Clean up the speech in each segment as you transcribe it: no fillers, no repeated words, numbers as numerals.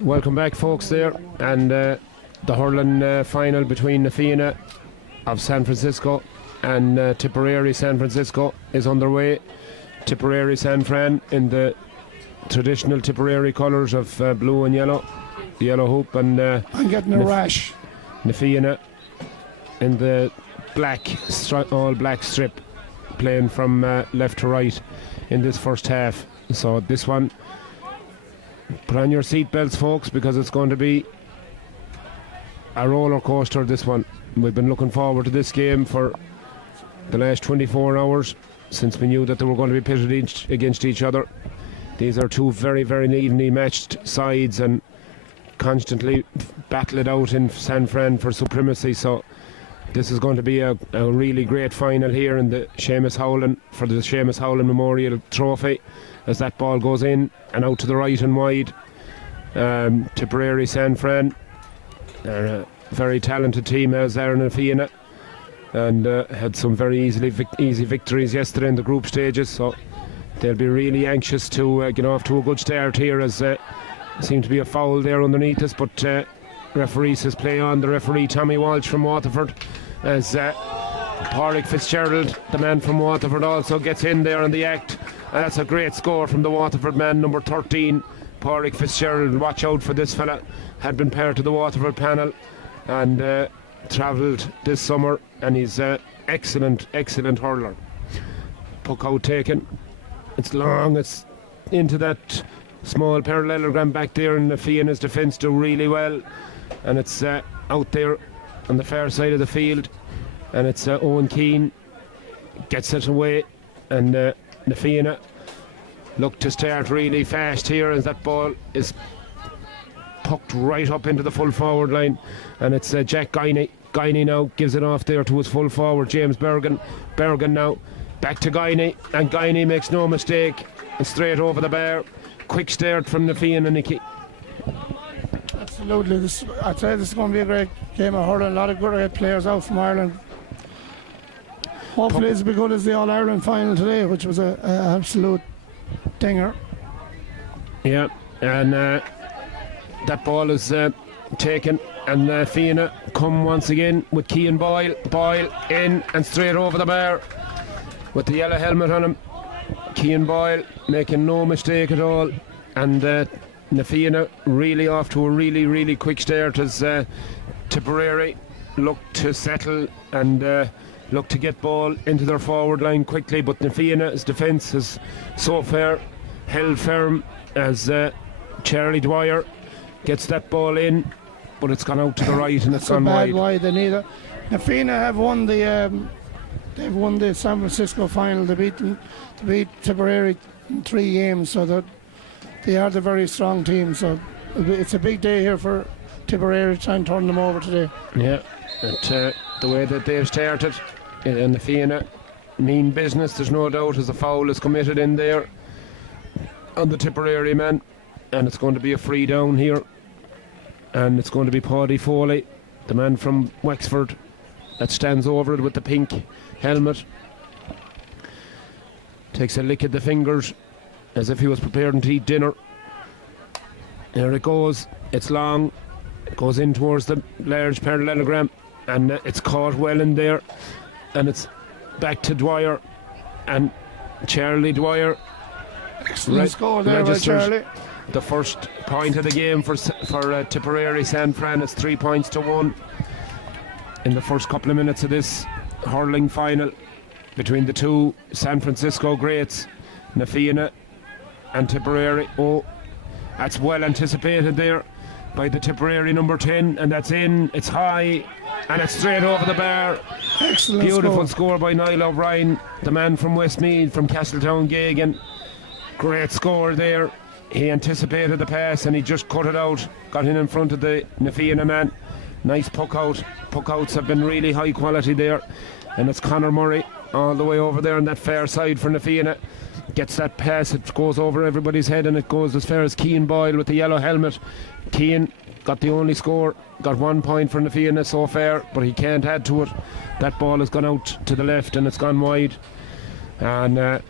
Welcome back, folks, there. And the hurling final between the Fianna of San Francisco and Tipperary San Francisco is underway. Tipperary San Fran in the traditional Tipperary colours of blue and yellow, the yellow hoop, and I'm getting a rash. The Fianna in the all black strip, playing from left to right in this first half. So this one, put on your seatbelts, folks, because it's going to be a roller coaster, this one. We've been looking forward to this game for the last 24 hours since we knew that they were going to be pitted against each other. These are two very, very evenly matched sides and constantly battle it out in San Fran for supremacy. So this is going to be a really great final here in the Seamus Howland, for the Seamus Howland Memorial Trophy, as that ball goes in and out to the right and wide. Tipperary San Fran, they're a very talented team, as Aaron and Fianna, and had some very easy victories yesterday in the group stages, so they'll be really anxious to get off to a good start here, as seemed to be a foul there underneath us, but referee says play on. The referee, Tommy Walsh from Waterford, as Pádraig Fitzgerald, the man from Waterford, also gets in there on the act, and that's a great score from the Waterford man, number 13, Pádraig Fitzgerald. Watch out for this fella, had been part of the Waterford panel and travelled this summer, and he's excellent hurler. Puck out taken, it's long, it's into that small parallelogram back there, and the Fianna's defence do really well, and it's out there on the far side of the field, and it's Owen Keane gets it away, and the Fianna look to start really fast here, as that ball is pucked right up into the full forward line, and it's Jack Guiney. Guiney now gives it off there to his full forward, James Bergen. Bergen now back to Guiney, and Guiney makes no mistake, and straight over the bar. Quick start from the Fianna, Nicky. Absolutely. I'd say this is going to be a great game of hurling. A lot of great players out from Ireland. Hopefully it's as good as the All-Ireland final today, which was an absolute dinger. Yeah, and that ball is taken, and Fianna come once again with Cian Boyle. Boyle in and straight over the bar with the yellow helmet on him. Cian Boyle making no mistake at all, and the Fianna really off to a really quick start, as Tipperary look to settle and look to get ball into their forward line quickly, but the Fianna's defence has so far held firm, as Charlie Dwyer gets that ball in, but it's gone out to the right and it's gone wide. They need it. The Fianna have won they've won the San Francisco final. They beat Tipperary in 3 games, so that they are the very strong team. So it's a big day here for Tipperary, trying to turn them over today. Yeah, the way that they've started, and the Fianna mean business, there's no doubt, as a foul is committed in there on the Tipperary man, and it's going to be a free down here, and it's going to be Paddy Foley, the man from Wexford, that stands over it with the pink helmet, takes a lick at the fingers as if he was preparing to eat dinner. There it goes, it's long, it goes in towards the large parallelogram, and it's caught well in there, and it's back to Dwyer, and Charlie Dwyer score there by Charlie. The first point of the game for Tipperary San Fran. Is 3 points to 1 in the first couple of minutes of this hurling final between the two San Francisco greats, the Fianna and Tipperary. Oh, that's well anticipated there by the Tipperary number 10, and that's in, it's high, and it's straight over the bar. Excellent Beautiful score by Niall O'Brien, the man from Westmeath, from Castletown Gagan. Great score there. He anticipated the pass and he just cut it out, got in front of the Fianna man. Nice puck out. Puck outs have been really high quality there, and it's Conor Murray all the way over there on that far side for Fianna. Gets that pass, it goes over everybody's head, and it goes as far as Cian Boyle with the yellow helmet. Cian got the only score, got 1 point for Fianna so far, but he can't add to it. That ball has gone out to the left and it's gone wide, and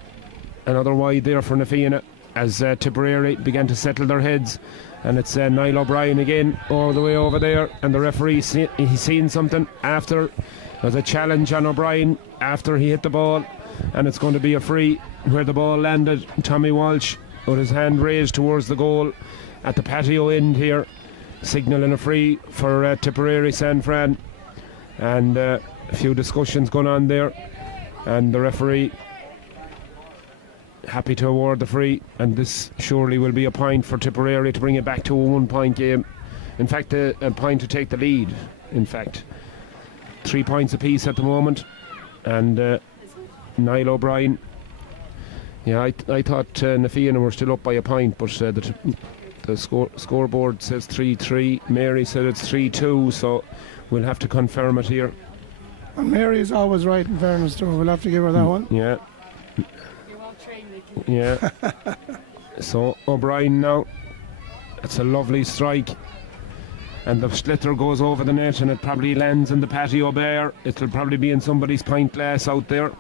another wide there for Fianna. as Tipperary began to settle their heads. And it's Niall O'Brien again all the way over there, and the referee he's seen something after. There's a challenge on O'Brien after he hit the ball, and it's going to be a free where the ball landed. Tommy Walsh with his hand raised towards the goal at the patio end here, signalling a free for Tipperary San Fran. And a few discussions going on there, and the referee happy to award the free, and this surely will be a point for Tipperary to bring it back to a 1 point game. In fact, a point to take the lead. In fact, 3 points apiece at the moment, and Niall O'Brien, yeah, I thought Na Fianna were still up by a point, but the scoreboard says 3-3. Mary said it's 3-2, so we'll have to confirm it here. And Mary is always right, in fairness to her. We'll have to give her that one. Yeah. Yeah. So O'Brien now. It's a lovely strike, and the sliotar goes over the net, and it probably lands in the patio bar. It'll probably be in somebody's pint glass out there.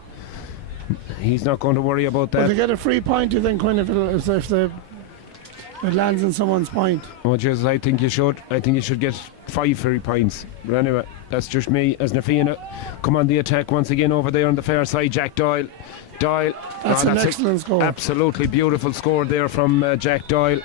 He's not going to worry about that. Will they get a free point, you think, Quinn, if it lands in someone's point? Oh, Jesus, I think you should. I think you should get 5 free points. But anyway, that's just me. As Na Fianna come on the attack once again over there on the far side. Jack Doyle. That's an excellent score. Absolutely beautiful score there from Jack Doyle,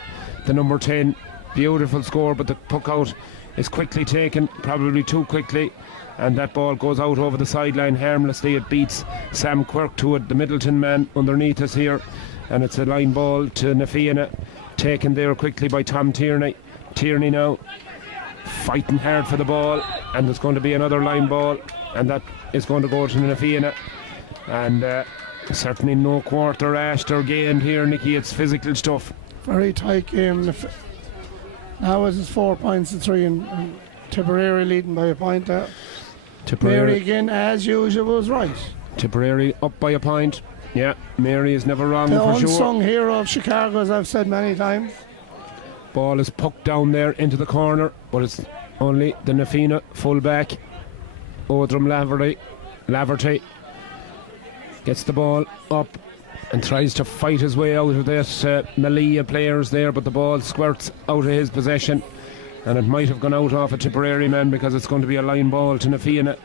the number 10. Beautiful score, but the puck out is quickly taken, probably too quickly, and that ball goes out over the sideline harmlessly. It beats Sam Quirk to it, the Middleton man underneath us here, and it's a line ball to Na Fianna, taken there quickly by Tom Tierney. Tierney now fighting hard for the ball, and there's going to be another line ball, and that is going to go to Na Fianna. And certainly no quarter ashed or gained here, Nicky. It's physical stuff. Very tight game. Now it's 4 points to 3, and Tipperary leading by a point there. Mary again, as usual, was right. Tipperary up by a point. Yeah, Mary is never wrong, the for sure. The unsung hero of Chicago, as I've said many times. Ball is pucked down there into the corner, but it's only the Na Fianna full-back, Odrum Laverty gets the ball up and tries to fight his way out of this melee of players there, but the ball squirts out of his possession, and it might have gone out off a Tipperary man, because it's going to be a line ball to Na Fianna.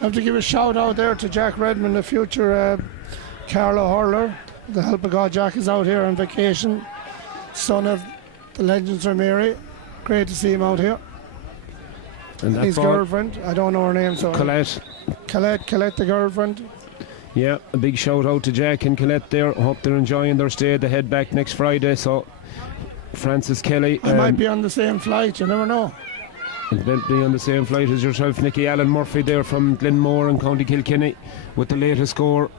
I have to give a shout out there to Jack Redmond, the future Carlow hurler. The help of God, Jack is out here on vacation, son of the legends from Mary. Great to see him out here. And his girlfriend, I don't know her name, so Colette, the girlfriend. Yeah, a big shout out to Jack and Colette there. Hope they're enjoying their stay. They head back next Friday, so Francis Kelly. I might be on the same flight, you never know. They'll be on the same flight as yourself, Nicky. Alan Murphy there from Glenmore and County Kilkenny with the latest score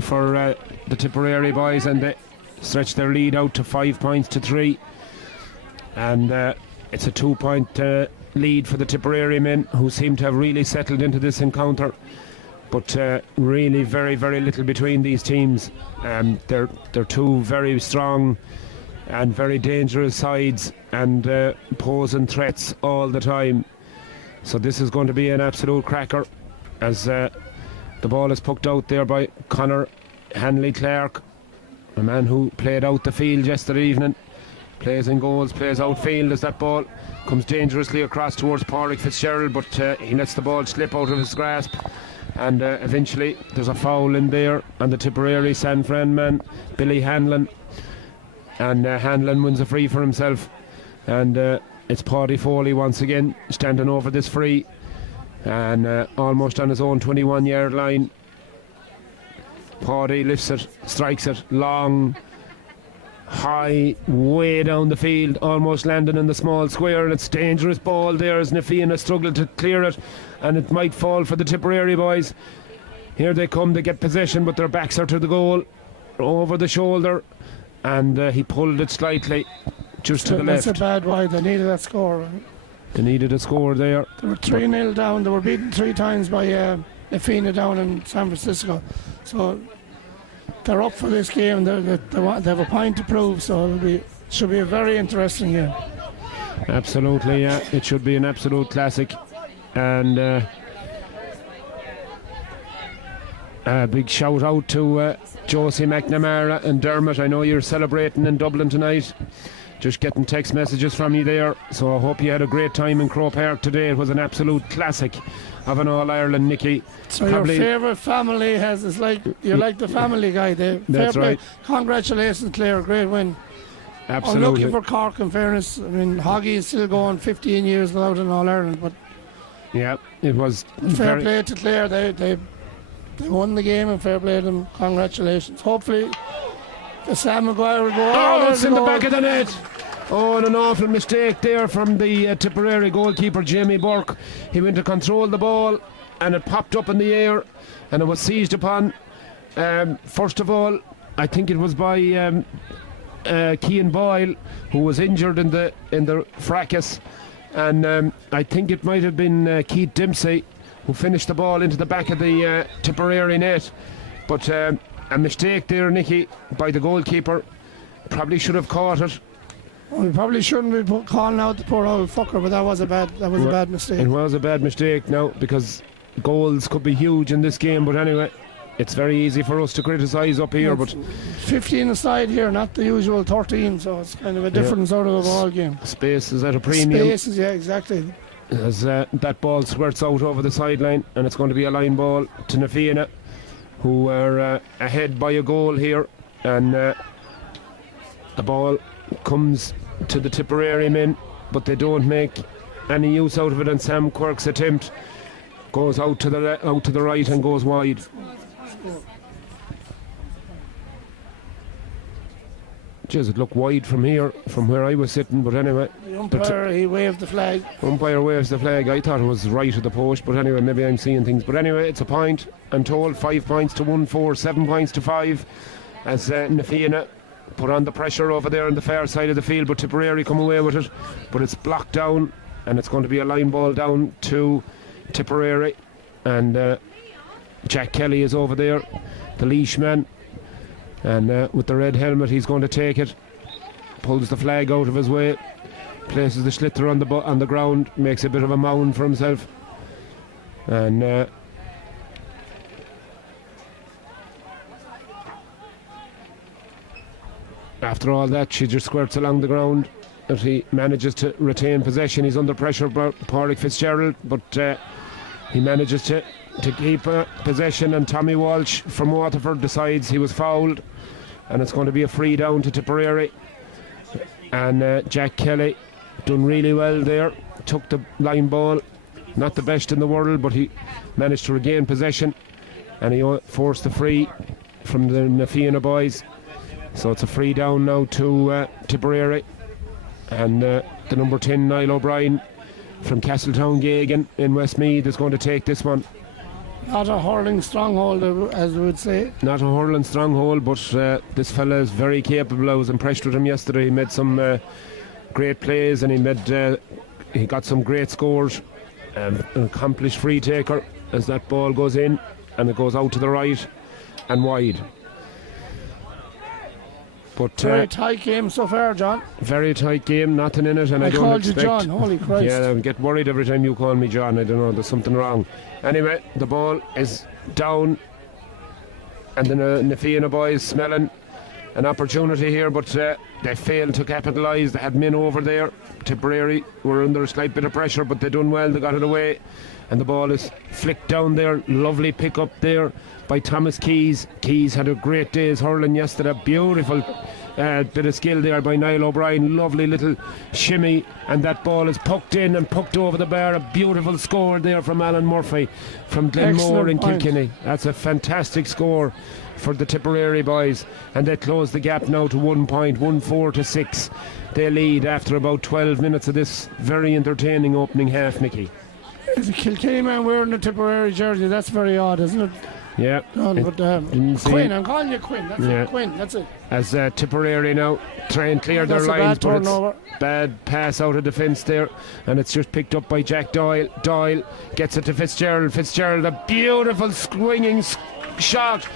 for the Tipperary boys, and they stretch their lead out to 5 points to 3. And it's a 2 point lead for the Tipperary men, who seem to have really settled into this encounter. But really very, very little between these teams. They're two very strong and very dangerous sides, and posing threats all the time. So this is going to be an absolute cracker, as the ball is pucked out there by Conor Hanley Clark, a man who played out the field yesterday evening. Plays in goals, plays outfield as that ball comes dangerously across towards Pádraig Fitzgerald, but he lets the ball slip out of his grasp. And eventually there's a foul in there on the Tipperary San Fran man, Billy Hanlon. And Hanlon wins a free for himself. And it's Paddy Foley once again standing over this free. And almost on his own 21-yard line. Paddy lifts it, strikes it long, high, way down the field, almost landing in the small square, and it's dangerous ball there as Na Fianna struggled to clear it, and it might fall for the Tipperary boys. Here they come, they get possession, but their backs are to the goal, over the shoulder, and he pulled it slightly just to the left. That's a bad wide. They needed that score, right? They needed a score there. They were 3-0 down. They were beaten 3 times by Na Fianna down in San Francisco, so they're up for this game. They have a point to prove, so should be a very interesting game. Absolutely, yeah. It should be an absolute classic. And A big shout out to Josie McNamara and Dermot. I know you're celebrating in Dublin tonight. Just getting text messages from you there. So I hope you had a great time in Croke Park today. It was an absolute classic of an All-Ireland, Nicky. So your favourite family is like, you're like the family guy there. That's right. Congratulations, Claire. Great win. Absolutely. I'm looking for Cork, in fairness. I mean, Hoggy is still going 15 years without an All-Ireland, but yeah, it was fair play to Clare. They won the game, and fair play to them. Congratulations. Hopefully the Sam Maguire will go. Oh, it's in the back of the net. Oh, and an awful mistake there from the Tipperary goalkeeper, Jamie Burke. He went to control the ball and it popped up in the air and it was seized upon. First of all, I think it was by Cian Boyle, who was injured in the fracas, and I think it might have been Keith Dempsey who finished the ball into the back of the Tipperary net. But a mistake there, Nicky, by the goalkeeper. Probably should have caught it. Well, we probably shouldn't be calling out the poor old fucker, but that was a bad mistake. It was a bad mistake now, because goals could be huge in this game. But anyway, it's very easy for us to criticise up here. But 15 aside here, not the usual 13, so it's kind of a different sort of a ball game. Space is at a premium. Spaces, yeah, exactly. As that ball squirts out over the sideline, and it's going to be a line ball to Na Fianna, who are ahead by a goal here, and the ball comes to the Tipperary men, but they don't make any use out of it, and Sam Quirk's attempt goes out to the right and goes wide. Jeez, it looked wide from here, from where I was sitting, but anyway. The umpire, he waved the flag. Umpire waves the flag. I thought it was right of the post, but anyway, maybe I'm seeing things. But anyway, it's a point. I'm told 5 points to 1-4, 7 points to 5, as Na Fianna put on the pressure over there on the far side of the field, but Tipperary come away with it. But it's blocked down, and it's going to be a line ball down to Tipperary. And Jack Kelly is over there, the leash man. And with the red helmet, he's going to take it. Pulls the flag out of his way. Places the sliotar on the ground. Makes a bit of a mound for himself. And after all that, she just squirts along the ground. But he manages to retain possession. He's under pressure by Pádraig Fitzgerald, but he manages to keep possession, and Tommy Walsh from Waterford decides he was fouled, and it's going to be a free down to Tipperary. And Jack Kelly done really well there, took the line ball, not the best in the world, but he managed to regain possession, and he forced the free from the Na Fianna boys. So it's a free down now to Tipperary, and the number 10 Niall O'Brien from Castletown Gagan in Westmeath is going to take this one. Not a hurling stronghold, as we would say. Not a hurling stronghold, but this fella is very capable. I was impressed with him yesterday. He made some great plays, and he got some great scores. An accomplished free taker as that ball goes in, and it goes out to the right and wide. But very tight game so far, John. Very tight game, nothing in it, and I don't called expect you John, holy Christ. Yeah, I get worried every time you call me John. I don't know, there's something wrong. Anyway, the ball is down, and the Na Fianna boys smelling an opportunity here, but they failed to capitalise. They had men over there. Tipperary were under a slight bit of pressure, but they done well. They got it away, and the ball is flicked down there. Lovely pick up there by Thomas Keys. Keys had a great day's hurling yesterday. Beautiful bit of skill there by Niall O'Brien. Lovely little shimmy, and that ball is poked in and poked over the bar. A beautiful score there from Alan Murphy from Glenmore in Kilkenny. That's a fantastic score for the Tipperary boys, and they close the gap now to 1 point, 1-4 to 6. They lead after about 12 minutes of this very entertaining opening half, Nicky. Is a Kilkenny man wearing a Tipperary jersey? That's very odd, isn't it? Yeah. Quinn, I'm calling you Quinn. That's it, Quinn, that's it. As Tipperary now try and clear their lines, but it's bad pass out of defence there, and it's just picked up by Jack Doyle. Doyle gets it to Fitzgerald. Fitzgerald, a beautiful swinging shot,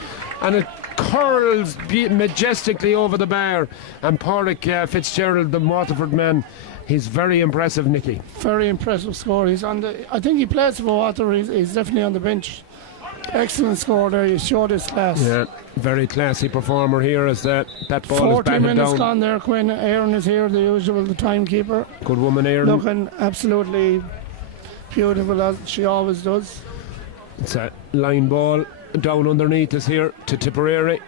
and it curls majestically over the bar. And Pádraig Fitzgerald, the Waterford man, he's very impressive, Nicky. Very impressive score. He's on the. I think he plays for Waterford. He's definitely on the bench. Excellent score there. You showed his class. Yeah, very classy performer here as that ball is 40 batted minutes down. gone there, Quinn. Aaron is here, the usual, the timekeeper. Good woman, Aaron. Looking absolutely beautiful as she always does. It's a line ball down underneath us here to Tipperary,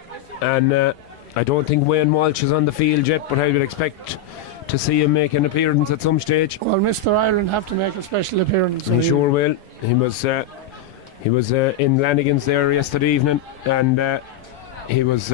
and I don't think Wayne Walsh is on the field yet, but I would expect to see him make an appearance at some stage. Well, Mr. Ireland have to make a special appearance. He sure will. He was in Lanigan's there yesterday evening, and he was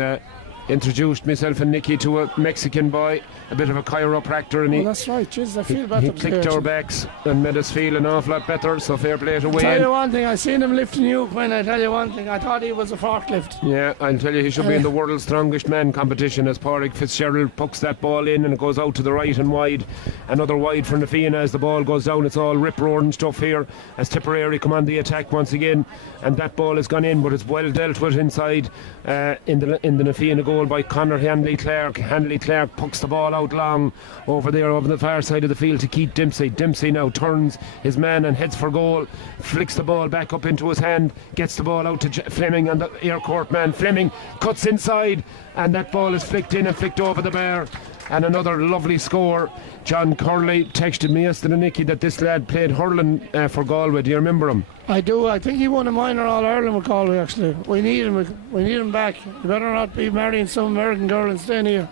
introduced myself and Nicky to a Mexican boy, a bit of a chiropractor, and Oh, that's right. Jeez, I feel better. he clicked our backs and made us feel an awful lot better, so fair play to Tell Wayne. you one thing, I seen him lifting you, Quinn. I tell you one thing, I thought he was a forklift. Yeah, I'll tell you, he should be in the world's strongest man competition as Pádraig Fitzgerald pucks that ball in and it goes out to the right and wide. Another wide for Nafina as the ball goes down. It's all rip-roaring stuff here as Tipperary come on the attack once again, and that ball has gone in, but it's well dealt with inside in the Nafina goal by Conor Hanley Clark. Hanley Clark pucks the ball out long over there over the far side of the field to Keith Dempsey. Dempsey now turns his man and heads for goal, flicks the ball back up into his hand, gets the ball out to Fleming, and the air court man Fleming cuts inside, and that ball is flicked in and flicked over the bar. And another lovely score. John Curley texted me yesterday, Nicky, that this lad played hurling for Galway. Do you remember him? I do. I think he won a minor All-Ireland with Galway, actually. We need him. We need him back. You better not be marrying some American girl and staying here.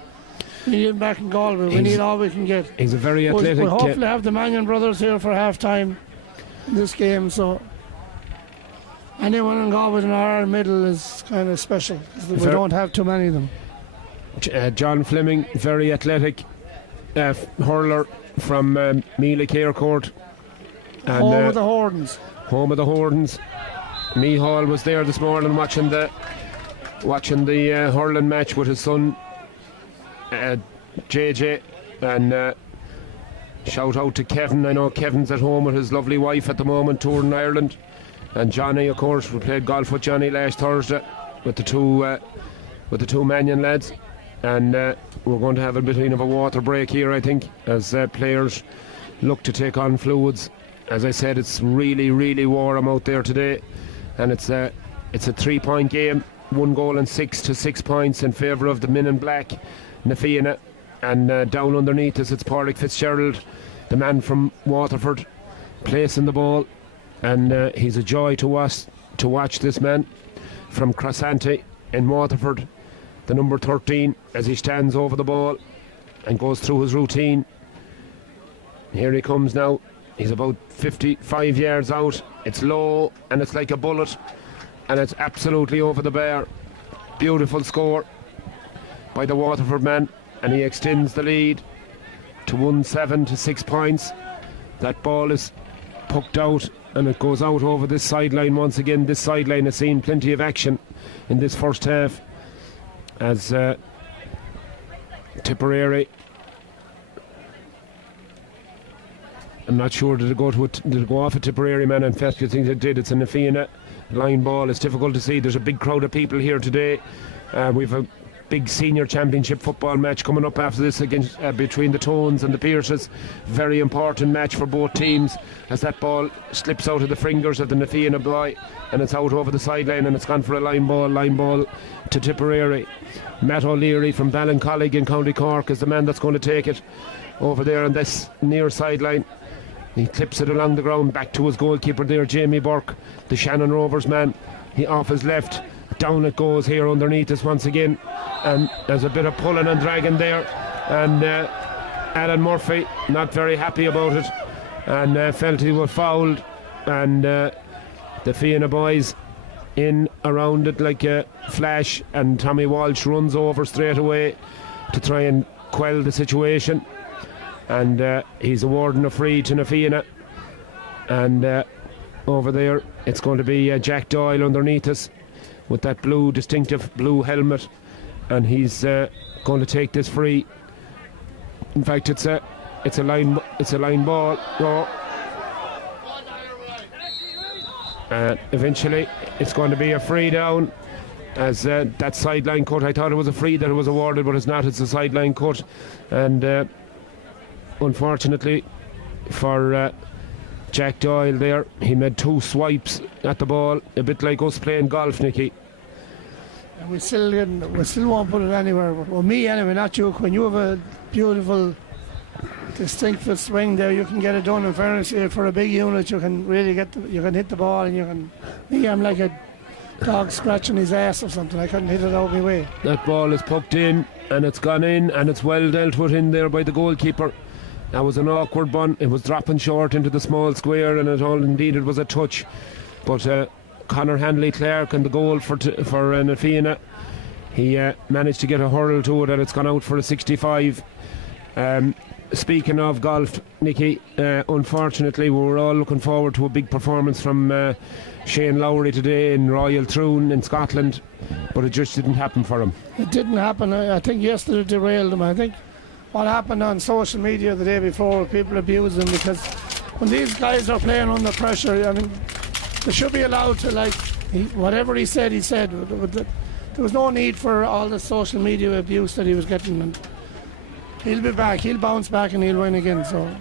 We need him back in Galway. We need all we can get. He's a very athletic We'll hopefully have the Mannion brothers here for half-time in this game, so anyone in Galway in our middle is kind of special. We don't have too many of them. John Fleming, very athletic hurler from Mealy Carecourt. Home of the Hordens. Home of the Hordens. Mihal was there this morning watching the hurling match with his son JJ, and shout out to Kevin. I know Kevin's at home with his lovely wife at the moment, touring Ireland, and Johnny, of course. We played golf with Johnny last Thursday with the two Mannion lads. And we're going to have a bit of a water break here, I think, as players look to take on fluids. As I said, it's really, really warm out there today, and it's a 3-point game, 1 goal and 6 points in favour of the Men in Black, Nafina. And down underneath us, it's Pádraig Fitzgerald, the man from Waterford, placing the ball, and he's a joy to us to watch this man from Crossanty in Waterford. The number 13, as he stands over the ball and goes through his routine. Here he comes now. He's about 55 yards out. It's low and it's like a bullet, and it's absolutely over the bar. Beautiful score by the Waterford man, and he extends the lead to 1-7 to 6 points. That ball is poked out and it goes out over this sideline once again. This sideline has seen plenty of action in this first half, as Tipperary, I'm not sure, did it go off a Tipperary man? In fact, I think it did. It's a Nafina line ball. It's difficult to see. There's a big crowd of people here today. We've a big senior championship football match coming up after this against between the Tones and the Pierces. Very important match for both teams, as that ball slips out of the fingers of the Nafina boy and it's out over the sideline, and it's gone for a line ball to Tipperary. Matt O'Leary from Ballincollig in County Cork is the man that's going to take it over there on this near sideline. He clips it along the ground back to his goalkeeper there, Jamie Burke, the Shannon Rovers man. He off his left, down it goes here underneath us once again, and there's a bit of pulling and dragging there, and Alan Murphy not very happy about it, and felt he was fouled, and the Fianna boys in around it like a flash, and Tommy Walsh runs over straight away to try and quell the situation, and he's awarding a free to Nafina, and over there it's going to be Jack Doyle underneath us with that distinctive blue helmet, and he's going to take this free. In fact, it's a line ball. Eventually it's going to be a free down, as that sideline cut, I thought it was a free that it was awarded, but it's not. It's a sideline cut, and unfortunately for Jack Doyle there, he made 2 swipes at the ball, a bit like us playing golf, Nicky. And we still won't put it anywhere. Well, me anyway, not you. When you have a beautiful, distinctive swing there, you can get it done. In fairness, for a big unit, you can really you can hit the ball, and you can. Me, I'm like a dog scratching his ass or something. I couldn't hit it out of my way. That ball is poked in, and it's gone in, and it's well dealt with in there by the goalkeeper. That was an awkward one. It was dropping short into the small square, and it was a touch. But Conor Hanley-Clark and the goal for Na Fianna, he managed to get a hurl to it, and it's gone out for a 65. Speaking of golf, Nicky, unfortunately we were all looking forward to a big performance from Shane Lowry today in Royal Troon in Scotland, but it just didn't happen for him. It didn't happen. I think yesterday derailed him. I think what happened on social media the day before, people abused him, because when these guys are playing under pressure, I mean, they should be allowed to, whatever he said, he said. There was no need for all the social media abuse that he was getting. And he'll be back, he'll bounce back, and he'll win again. So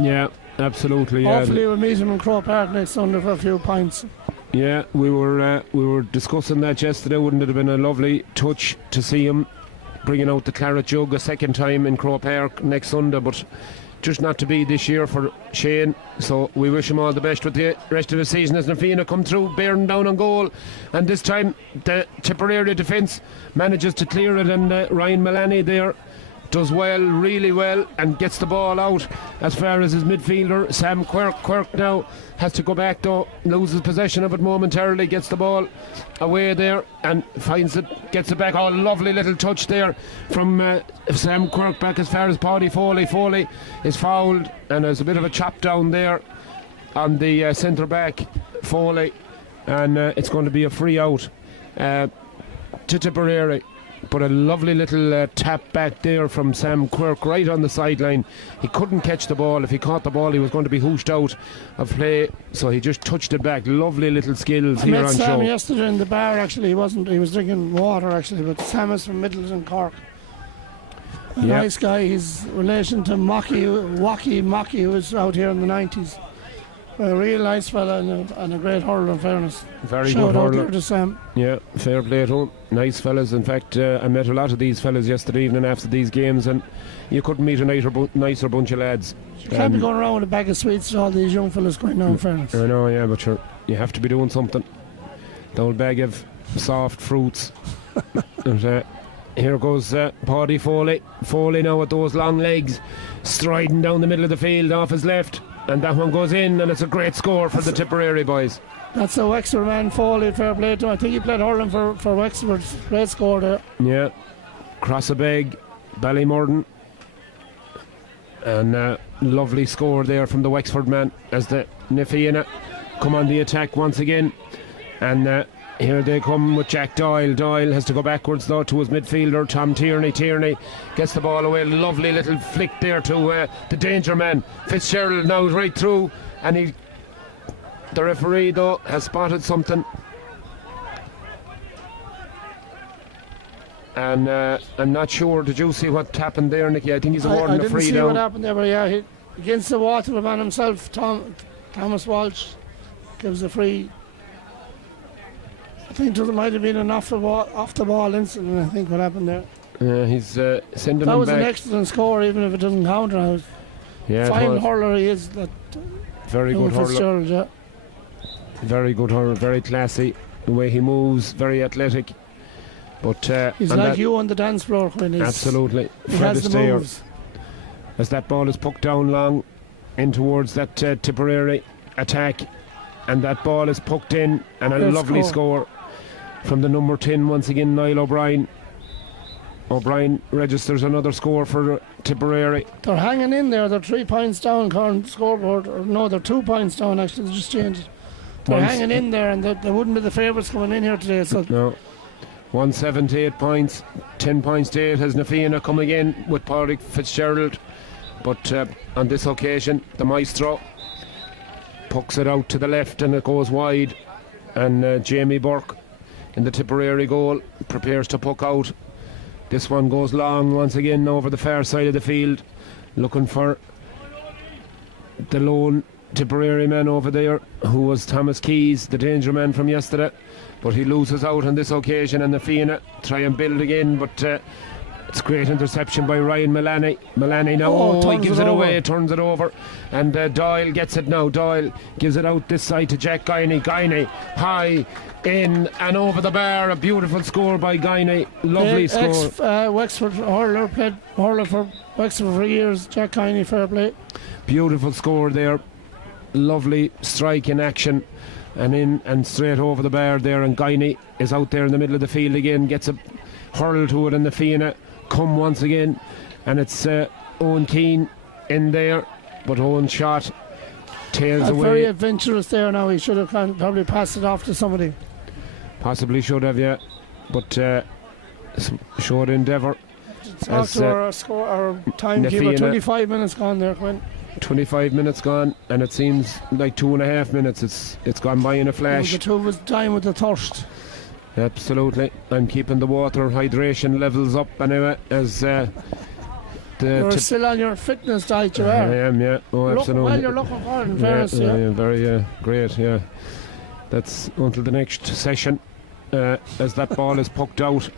yeah, absolutely. Hopefully we'll meet him in Croke Park next Sunday for a few pints. Yeah, we were discussing that yesterday. Wouldn't it have been a lovely touch to see him bringing out the claret jug a second time in Croke Park next Sunday, but just not to be this year for Shane. So we wish him all the best with the rest of the season as Na Fianna come through, bearing down on goal, and this time the Tipperary defence manages to clear it, and Ryan Mullaney there does well, really well, and gets the ball out as far as his midfielder Sam Quirk. Quirk now has to go back though, loses possession of it momentarily, gets the ball away there and finds it, gets it back. Oh, lovely little touch there from Sam Quirk back as far as Paddy Foley. Foley is fouled, and there's a bit of a chop down there on the centre back Foley, and it's going to be a free out to Tipperary. But a lovely little tap back there from Sam Quirk right on the sideline. He couldn't catch the ball. If he caught the ball, he was going to be hooshed out of play, so he just touched it back. Lovely little skills here on show. I met Sam yesterday in the bar. Actually, he was drinking water actually, but Sam is from Middleton, Cork. Nice guy. He's relation to Wacky, who was out here in the 90s. A real nice fella and a great hurler, in fairness. Very Shout good out hurler. there to Sam. Yeah, fair play to him. Nice fellas. In fact, I met a lot of these fellas yesterday evening after these games, and you couldn't meet a nicer bunch of lads. You can't be going around with a bag of sweets to all these young fellas going now, in fairness. I know, yeah, but sure, you have to be doing something. The old bag of soft fruits. And, here goes Paddy Foley. Foley now with those long legs, striding down the middle of the field off his left. And that one goes in, and it's a great score for the Tipperary boys. That's a Wexford man, Foley, fair play to him. I think he played hurling for Wexford. Great score there. Yeah. Crossabeg, Ballymurden. And lovely score there from the Wexford man as the Na Fianna come on the attack once again. And here they come with Jack Doyle. Doyle has to go backwards though to his midfielder Tom Tierney. Tierney gets the ball away. Lovely little flick there to the danger man Fitzgerald, now right through, and the referee though has spotted something, and I'm not sure. Did you see what happened there, Nicky? I think he's awarding a free down. I didn't see what happened there, but yeah, against the Waterloo man himself, Thomas Walsh gives a free. I think there might have been an off the ball incident. I think what happened there. He's sending him back. That was an excellent score, even if it doesn't count now. Yeah, fine hurler he is. That very good hurler. Yeah. Very good hurler, very classy. The way he moves, very athletic. But he's like you on the dance floor when he's absolutely. He has the moves. As that ball is poked down long in towards that Tipperary attack, and that ball is poked in, and a lovely score from the number 10 once again, Niall O'Brien. O'Brien registers another score for Tipperary. They're hanging in there. They're 3 points down current scoreboard. Or no, they're 2 points down actually. They just changed. They're hanging in there, and they wouldn't be the favourites coming in here today. So no. 178 points, 10 points to 8 as Na Fianna come again with Pádraig Fitzgerald. But on this occasion, the maestro pucks it out to the left and it goes wide. And Jamie Burke in the Tipperary goal prepares to puck out. This one goes long once again over the far side of the field, looking for the lone Tipperary man over there, who was Thomas Keys, the danger man from yesterday, but he loses out on this occasion, and the Fianna try and build again, but it's great interception by Ryan Mullaney. Mullaney now, he gives it away, turns it over, and Doyle gets it now. Doyle gives it out this side to Jack Guiney. Guiney high in and over the bar. A beautiful score by Guiney. Lovely score. Wexford hurler, played hurler for Wexford for years. Jack Guiney, fair play. Beautiful score there. Lovely strike in action, and in and straight over the bar there. And Guiney is out there in the middle of the field again, gets a hurl to it, and the Fianna come once again, and it's Owen Keane in there, but Owen shot tails away. Very adventurous there now. He should have probably passed it off to somebody. Possibly should have, yeah, but showed endeavour. Talk to our timekeeper. 25 minutes gone there, Quinn. 25 minutes gone, and it seems like 2.5 minutes. It's gone by in a flash. The two of us dying with the thirst. Absolutely. I'm keeping the water hydration levels up anyway, as you're still on your fitness diet, you are. I am, yeah. Oh, absolutely. Well, you're looking for it in fairness, yeah. Very great, yeah. That's until the next session, as that ball is pucked out,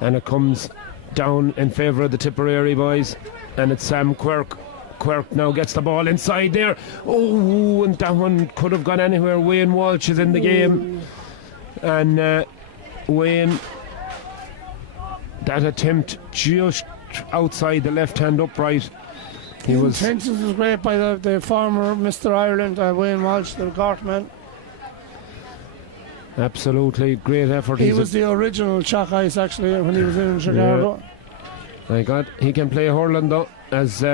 and it comes down in favour of the Tipperary boys, and it's Sam Quirk. Quirk now gets the ball inside there. Oh, and that one could have gone anywhere. Wayne Walsh is in the game, and Wayne, that attempt just outside the left hand upright. Intentions was great by the former Mr. Ireland, Wayne Walsh, the Gort man. Absolutely great effort. He was the original chalk ice actually when he was in Chicago. Yeah. My God, he can play hurling though, as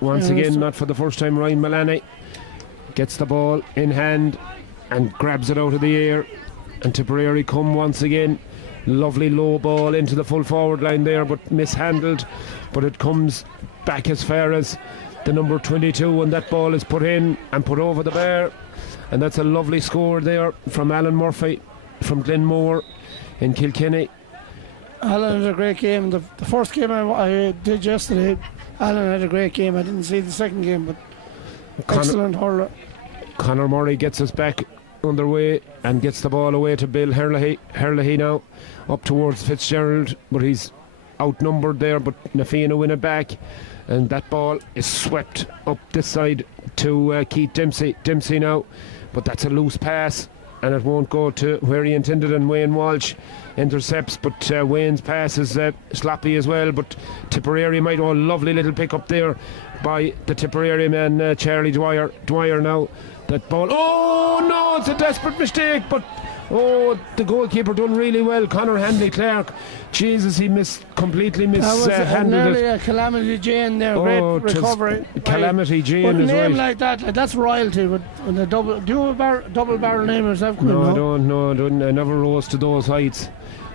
once again, not for the first time, Ryan Mullaney gets the ball in hand and grabs it out of the air, and Tipperary come once again. Lovely low ball into the full forward line there, but mishandled, but it comes back as far as the number 22, and that ball is put in and put over the bar, and that's a lovely score there from Alan Murphy from Glenmore in Kilkenny. Alan had a great game. The first game I did yesterday, Alan had a great game. I didn't see the second game, but excellent hurler. Conor Murray gets us back underway and gets the ball away to Bill Herlihy. Herlihy now up towards Fitzgerald, but he's outnumbered there, but Na Fianna win it back, and that ball is swept up this side to Keith Dempsey. Dempsey now, but that's a loose pass, and it won't go to where he intended, and Wayne Walsh intercepts, but Wayne's pass is sloppy as well, but Tipperary might. Oh, lovely little pick up there by the Tipperary man, Charlie Dwyer. Dwyer now, that ball, oh no, it's a desperate mistake, but the goalkeeper done really well, Conor Hanley Clark. Jesus, he completely mishandled nearly it. A Calamity Jane there, great recovery. Calamity Jane but is a name right. like that, that's royalty. But when the double barrel name yourself, no, I don't know. I never rose to those heights.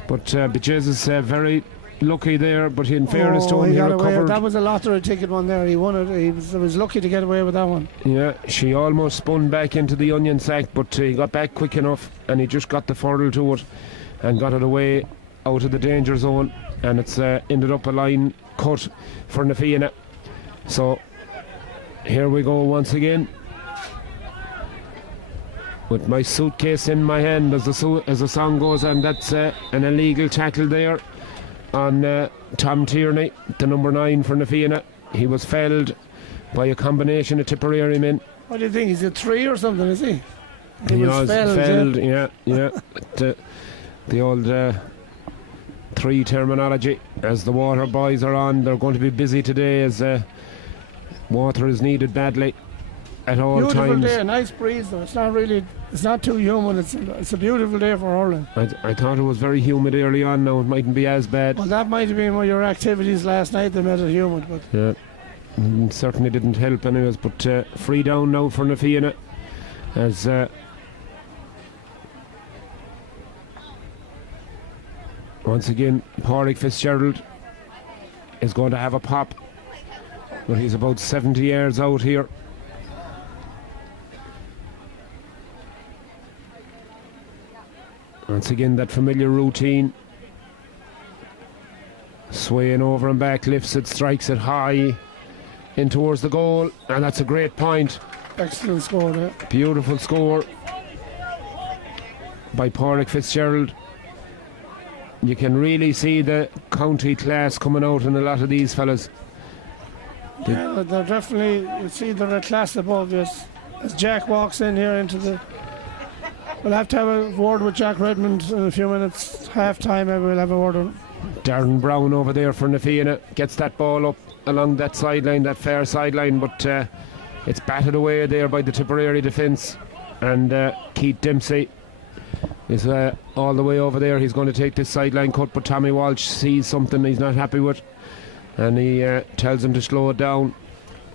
But Jesus, very lucky there. But in fairness to him, he recovered. That was a lottery ticket one there. He won it. He was lucky to get away with that one. Yeah, she almost spun back into the onion sack, but he got back quick enough, and he just got the furl to it and got it away out of the danger zone, and it's ended up a line cut for Na Fianna. So here we go once again, with my suitcase in my hand as the song goes, and that's an illegal tackle there on Tom Tierney, the number 9 for Na Fianna. He was felled by a combination of Tipperary men. What do you think? Is it 3 or something, is he? He was felled, yeah. The old 3 terminology. As the water boys are on, they're going to be busy today, as water is needed badly at all beautiful times. Beautiful day, nice breeze though. It's not too humid. It's a beautiful day for hurling. I thought it was very humid early on. Now it mightn't be as bad. Well, that might have been one of your activities last night that made it humid, but yeah, certainly didn't help anyways. But free down now for Na Fianna, as once again Pádraig Fitzgerald is going to have a pop, but he's about 70 yards out here. Once again, that familiar routine. Swaying over and back, lifts it, strikes it high in towards the goal, and that's a great point Excellent score there. Beautiful score by Pádraig Fitzgerald. You can really see the county class coming out in a lot of these fellas. Yeah, they're definitely, you see they're a class above this. As Jack walks in here into the... We'll have to have a word with Jack Redmond in a few minutes. Half time, maybe we'll have a word with him. Darren Brown over there for Na Fianna gets that ball up along that sideline, that far sideline, but it's batted away there by the Tipperary defence. And Keith Dempsey is all the way over there. He's going to take this sideline cut, but Tommy Walsh sees something he's not happy with, and he tells him to slow it down.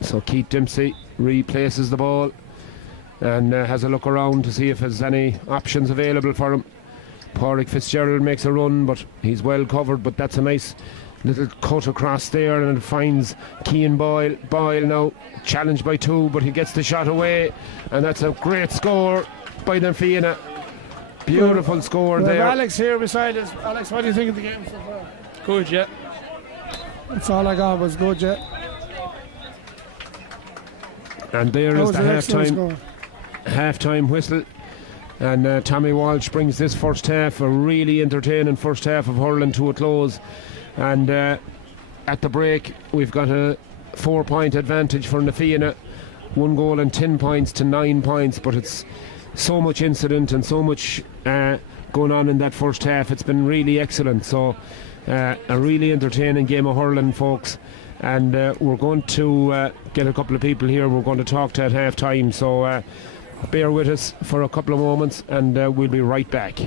So Keith Dempsey replaces the ball and has a look around to see if there's any options available for him. Pádraig Fitzgerald makes a run, but he's well covered, but that's a nice little cut across there, and it finds Cian Boyle. Boyle now challenged by 2, but he gets the shot away, and that's a great score by Na Fianna. Beautiful score we there. have Alex here beside us. Alex, what do you think of the game so far? Good, yeah. That's all I got was good, yeah. And there That is was the an excellent half-time score. half-time whistle, and Tommy Walsh brings this first half, a really entertaining first half of hurling, to a close. And at the break we've got a 4-point advantage for Na Fianna, 1 goal and 10 points to 9 points, but it's so much incident and so much going on in that first half. It's been really excellent. So a really entertaining game of hurling, folks. And we're going to get a couple of people here we're going to talk to at half time, so bear with us for a couple of moments, and we'll be right back.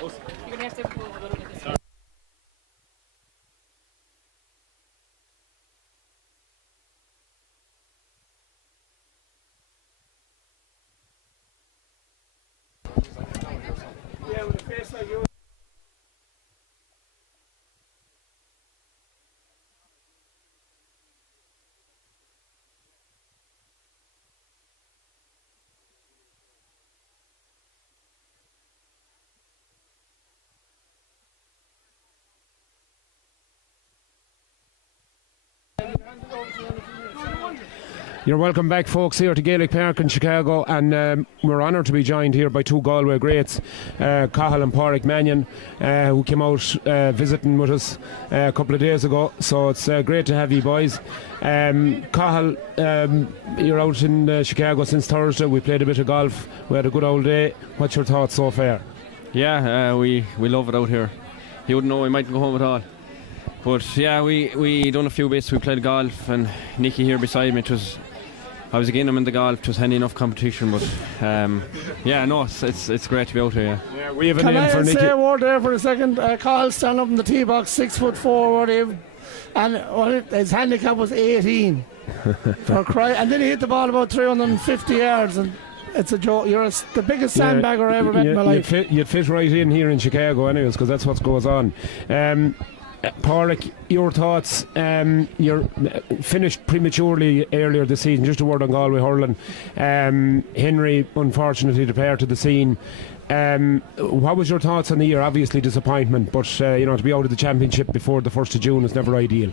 You're gonna have to move a little bit this way. Yeah, with a face like yours. You're welcome back, folks, here to Gaelic Park in Chicago, and we're honoured to be joined here by two Galway greats, Cathal and Pádraig Mannion, who came out visiting with us a couple of days ago. So it's great to have you boys. Cathal, you're out in Chicago since Thursday. We played a bit of golf. We had a good old day. What's your thoughts so far? Yeah, we love it out here. You wouldn't know we mightn't go home at all. But yeah, we done a few bits. We played golf, and Nicky here beside me. I was again in the golf. It was handy enough competition, but yeah, no, it's great to be out here. Yeah, we have a Can name I for Nicky. say a word there for a second? Carl standing up in the tee box, 6'4", whatever, and his handicap was 18. For cry, and then he hit the ball about 350 yards, and it's a joke. You're the biggest sandbagger I ever met in my life. You'd fit right in here in Chicago, anyways, because that's what goes on. Pádraig, your thoughts? You're finished prematurely earlier this season. Just a word on Galway hurling. Henry unfortunately departed the scene. What was your thoughts on the year? Obviously disappointment, but to be out of the championship before the 1st of June is never ideal.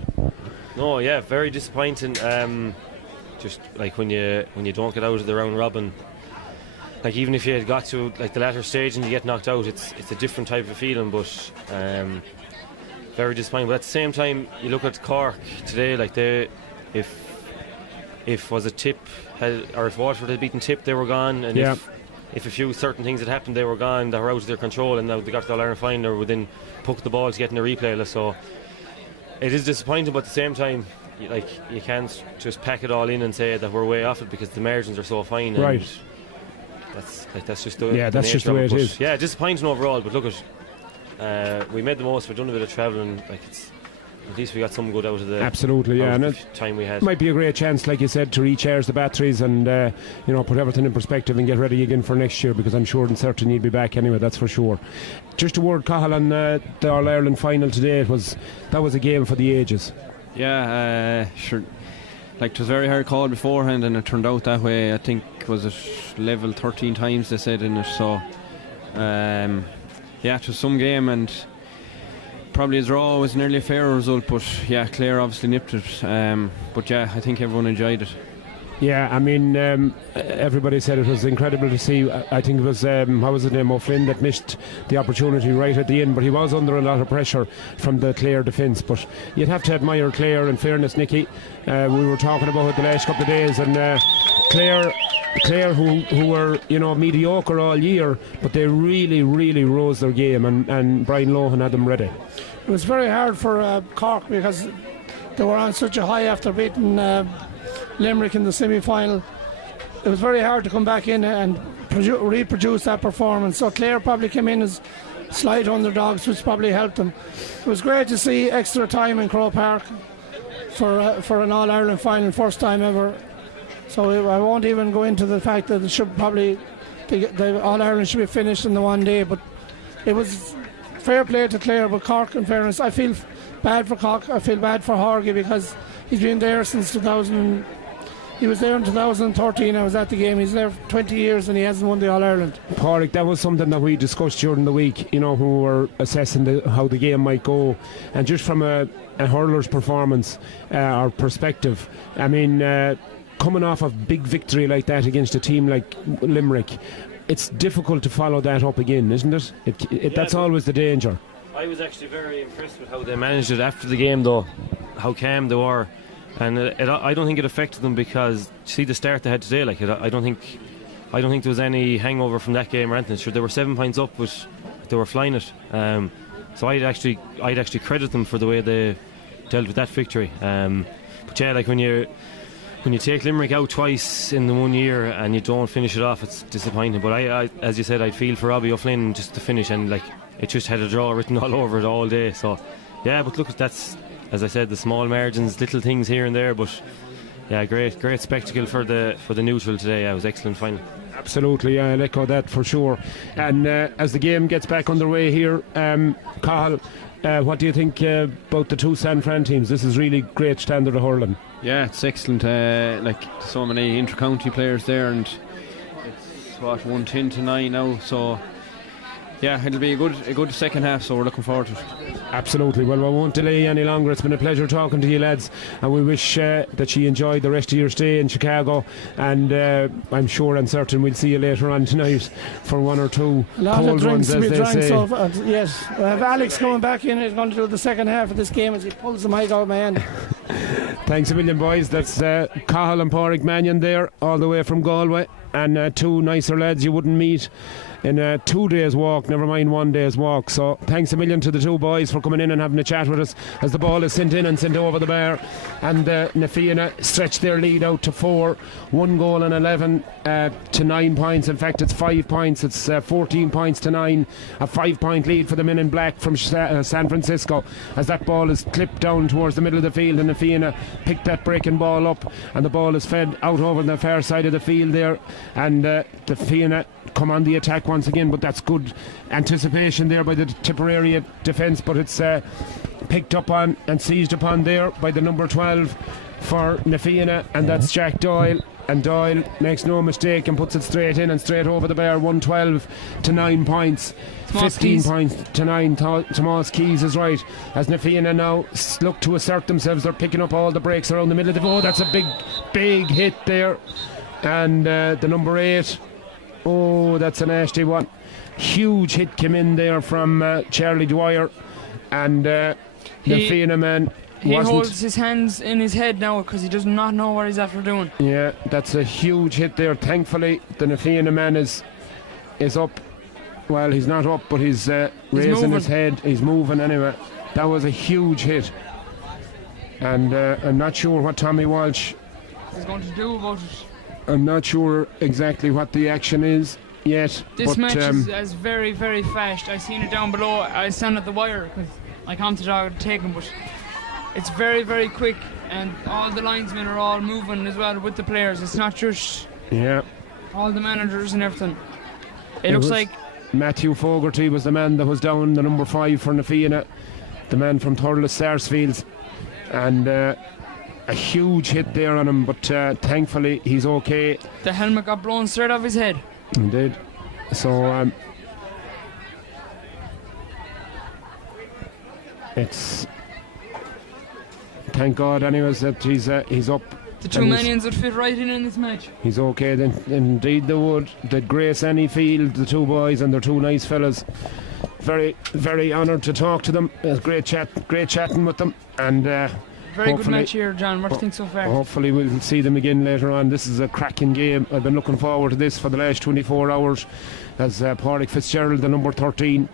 No, yeah, very disappointing. Just like when you don't get out of the round robin. Like even if you had got to like the latter stage and you get knocked out, it's a different type of feeling. But very disappointing. But at the same time, you look at Cork today, like if was a Tip or if Waterford had beaten Tip, they were gone, and if a few certain things had happened, they were gone. They were out of their control, and now they got to the All-Ireland final, they were within puck the ball to get in the replay. So it is disappointing, but at the same time, you can't just pack it all in and say that we're way off it because the margins are so fine. And right. That's just the that's just the way it is. Yeah, disappointing overall. But look at we made the most. We've done a bit of travelling. At least we got some good out of the absolutely, yeah. And time we had. Might be a great chance, like you said, to recharge the batteries and put everything in perspective and get ready again for next year, because I'm sure and certain you'll be back anyway. That's for sure. Just a word, Cathal, on the All Ireland final today. That was a game for the ages. Yeah, sure. Like it was very hard call beforehand, and it turned out that way. I think was it level 13 times they said in it. So yeah, it was some game, and probably a draw was nearly a fair result, but yeah, Clare obviously nipped it. But yeah, I think everyone enjoyed it. Yeah, I mean, everybody said it was incredible to see. I think it was, how was his name, O'Flynn, that missed the opportunity right at the end, but he was under a lot of pressure from the Clare defence. But you'd have to admire Clare, in fairness, Nicky. We were talking about it the last couple of days, and Clare who were, mediocre all year, but they really, really rose their game, and Brian Lohan had them ready. It was very hard for Cork because they were on such a high after beating Limerick in the semi-final. It was very hard to come back in and reproduce that performance. So Clare probably came in as slight underdogs, which probably helped them. It was great to see extra time in Croke Park for an All-Ireland final, first time ever. So I won't even go into the fact that it should probably the All-Ireland should be finished in the one day, but it was fair play to Clare. But Cork, in fairness, I feel bad for Cork. I feel bad for Horgy because he's been there since 2000. He was there in 2013. I was at the game. He's there for 20 years and he hasn't won the All-Ireland. Pádraig, that was something that we discussed during the week, who were assessing how the game might go. And just from a hurler's performance or perspective, I mean, coming off a big victory like that against a team like Limerick, it's difficult to follow that up again, isn't it? That's always the danger. I was actually very impressed with how they managed it after the game, though, how calm they were. And I don't think it affected them because, see the start they had today, I don't think there was any hangover from that game or anything. Sure, they were 7 points up, but they were flying it. So I'd actually credit them for the way they dealt with that victory. But yeah, when you take Limerick out twice in the 1 year and you don't finish it off, it's disappointing. But I as you said, I'd feel for Robbie O'Flynn just to finish, and it just had a draw written all over it all day. So yeah, but look, that's, as I said, the small margins, little things here and there, but yeah, great spectacle for the neutral today. Yeah, it was excellent final. Absolutely, yeah, I'll echo that for sure. And as the game gets back underway here, Cathal, what do you think about the two San Fran teams? This is really great standard of hurling. Yeah, it's excellent. So many inter-county players there, and it's 110 to 9 now. So yeah, it'll be a good second half. So we're looking forward to it. Absolutely. Well, we won't delay any longer. It's been a pleasure talking to you, lads, and we wish that you enjoy the rest of your stay in Chicago. And I'm sure and certain we'll see you later on tonight for one or two cold ones, as they say. Yes, we have Alex coming back in. He's going to do the second half of this game as he pulls the mic out of my hand. Thanks a million, boys. That's Cathal and Pádraig Mannion there, all the way from Galway, and two nicer lads you wouldn't meet in a 2 days walk, never mind 1 day's walk. So thanks a million to the two boys for coming in and having a chat with us as the ball is sent in and sent over the bar, and Na Fianna stretched their lead out to 4, 1 goal and 11 to 9 points. In fact, it's 5 points. It's 14 points to 9, a 5-point lead for the men in black from San Francisco, as that ball is clipped down towards the middle of the field, and Na Fianna picked that breaking ball up, and the ball is fed out over the far side of the field there, and the Fianna come on the attack once again, but that's good anticipation there by the Tipperary defence. But it's picked up on and seized upon there by the number 12 for Na Fianna, and that's Jack Doyle. And Doyle makes no mistake and puts it straight in and straight over the bar. 112 to 9 points. 15 points to 9. Tomas Keys is right, as Na Fianna now look to assert themselves. They're picking up all the breaks around the middle of the... Oh, that's a big hit there. And the number 8, oh, that's a nasty one. Huge hit came in there from Charlie Dwyer, and Na Fianna man he holds his hands in his head now because he does not know what he's after doing. Yeah, that's a huge hit there. Thankfully the Na Fianna man is up. Well, he's not up, but he's raising his head. He's moving anyway. That was a huge hit, and I'm not sure what Tommy Walsh is going to do about it. I'm not sure exactly what the action is yet. This match is very, very fast. I seen it down below. I stand at the wire because I come to dog to take him, but it's very, very quick, and all the linesmen are all moving as well with the players. It's not just all the managers and everything. It looks like Matthew Fogarty was the man that was down, the number 5 for Na Fianna, the man from Thurles Sarsfields, and a huge hit there on him, but thankfully he's okay. The helmet got blown straight off his head. Indeed. So it's, thank God anyways that he's up. The two Manions would fit right in this match. He's okay then. Indeed they would. They'd grace any field, the two boys, and they're two nice fellas. Very, very honoured to talk to them. Great chatting with them. And very good match here, John. What do you think so far? Hopefully we'll see them again later on. This is a cracking game. I've been looking forward to this for the last 24 hours as Pádraig Fitzgerald, the number 13,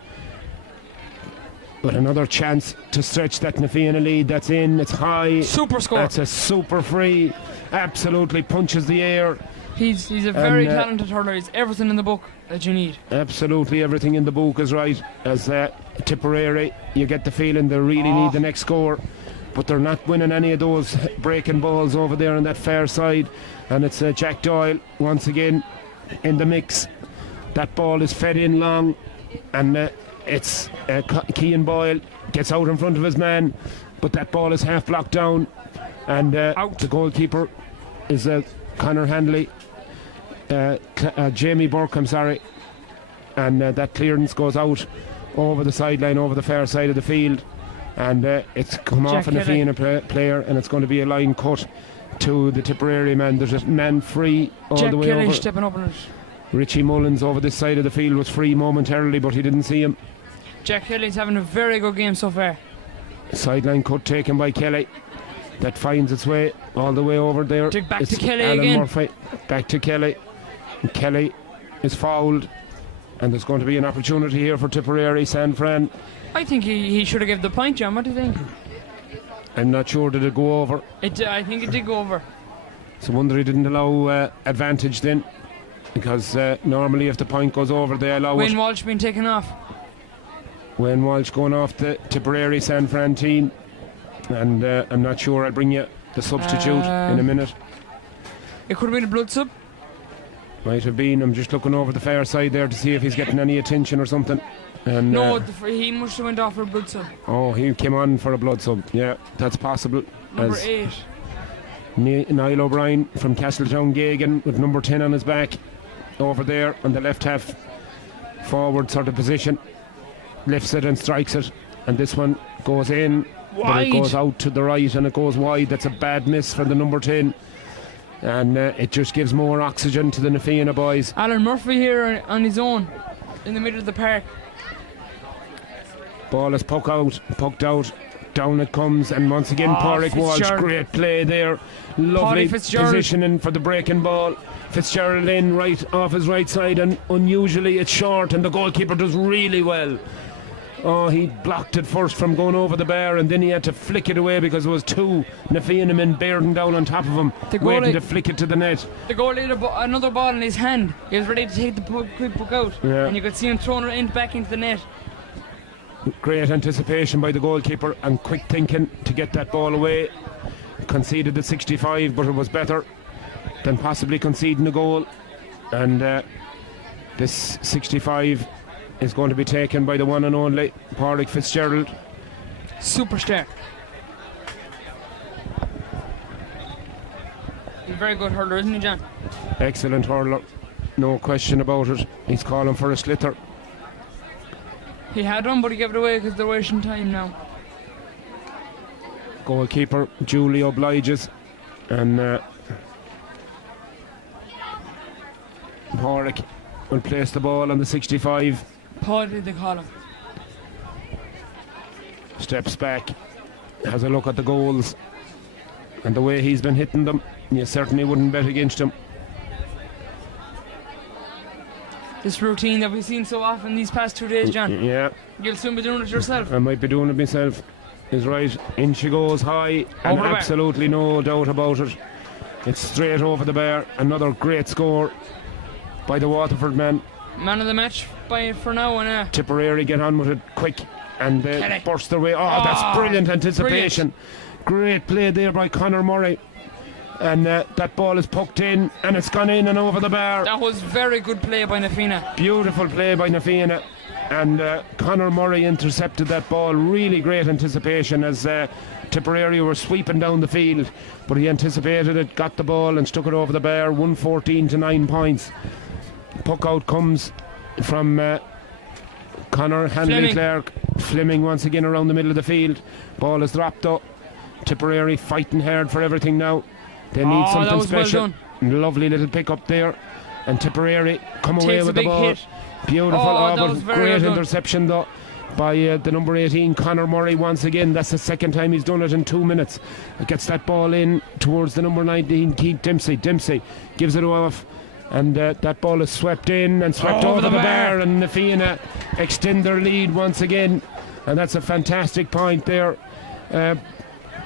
with another chance to stretch that Na Fianna lead. That's in, it's high. Super score. That's a super free. Absolutely punches the air. He's a very talented hurler. He's everything in the book that you need. Absolutely everything in the book is right. As Tipperary, you get the feeling they really need the next score, but they're not winning any of those breaking balls over there on that far side. And it's Jack Doyle once again in the mix. That ball is fed in long, and it's Cian Boyle gets out in front of his man, but that ball is half blocked down, and the goalkeeper is Conor Handley, Jamie Burke, I'm sorry, and that clearance goes out over the sideline, over the far side of the field, and it's come off an Fianna player, and it's going to be a line cut to the Tipperary man. There's a man free all Jack the way Kelly over. stepping up on it. Richie Mullins over this side of the field was free momentarily, but he didn't see him. Jack Kelly's having a very good game so far. Sideline cut taken by Kelly. That finds its way all the way over there. Back to Kelly Alan again. Murphy. Back to Kelly. And Kelly is fouled, and there's going to be an opportunity here for Tipperary. San Fran. I think he should have given the point, John. What do you think? I'm not sure did it go over. I think it did go over. So I wonder he didn't allow advantage then, because normally if the point goes over they allow Wayne it. Walsh being taken off. Wayne Walsh going off the Tipperary San Fran team, and I'm not sure. I'll bring you the substitute in a minute. It could have been a blood sub. Might have been. I'm just looking over the far side there to see if he's getting any attention or something. And No, he must have went off for a blood sub. oh, he came on for a blood sub. Yeah, that's possible. Number As 8. Niall O'Brien from Castletown Gagan with number 10 on his back over there on the left half forward sort of position, lifts it and strikes it, and this one goes in, but it goes out to the right and it goes wide. That's a bad miss for the number 10, and it just gives more oxygen to the Na Fianna boys. Alan Murphy here on his own in the middle of the park. Ball is poked out, down it comes, and once again Pádraig Walsh, great play there, lovely positioning for the breaking ball. Fitzgerald in right off his right side, and unusually it's short, and the goalkeeper does really well. Oh, he blocked it first from going over the bar, and then he had to flick it away because there was two Na Fianna men bearing down on top of him, waiting to flick it to the net. The goalie had another ball in his hand. He was ready to take the quick puck out, and you could see him throwing it back into the net. Great anticipation by the goalkeeper and quick thinking to get that ball away. Conceded the 65, but it was better than possibly conceding a goal. And this 65 is going to be taken by the one and only Pádraig Fitzgerald. Superstar. He's a very good hurler, isn't he, John? Excellent hurler, no question about it. He's calling for a sliotar. He had one, but he gave it away because they're wasting time now. Goalkeeper duly obliges, and Pádraig will place the ball on the 65. Paul did they call him? Steps back, has a look at the goals and the way he's been hitting them. You certainly wouldn't bet against him. This routine that we've seen so often these past 2 days, John. Yeah, You'll soon be doing it yourself. I might be doing it myself. Is right. In she goes high, and absolutely no doubt about it. It's straight over the bar. Another great score by the Waterford man. Man of the match for now. And Tipperary get on with it quick, and they burst their way. Oh, that's brilliant anticipation. Great play there by Conor Murray. And that ball is poked in, and it's gone in and over the bar. That was very good play by Na Fianna. Beautiful play by Na Fianna. And Conor Murray intercepted that ball. Really great anticipation as Tipperary were sweeping down the field, but he anticipated it, got the ball and stuck it over the bar. 114 to 9 points. Puck out comes from Conor Hanley Clark. Fleming once again around the middle of the field. Ball is dropped up. Tipperary fighting hard for everything now. They need that something was well special. done. Lovely little pick up there. And Tipperary come away Takes a with the big ball. hit. Beautiful. That But was very great well done. interception though by the number 18, Conor Murray, once again. That's the second time he's done it in 2 minutes. It gets that ball in towards the number 19, Keith Dempsey. Dempsey gives it off, and that ball is swept in and swept over the bar, and the Fianna extend their lead once again. And that's a fantastic point there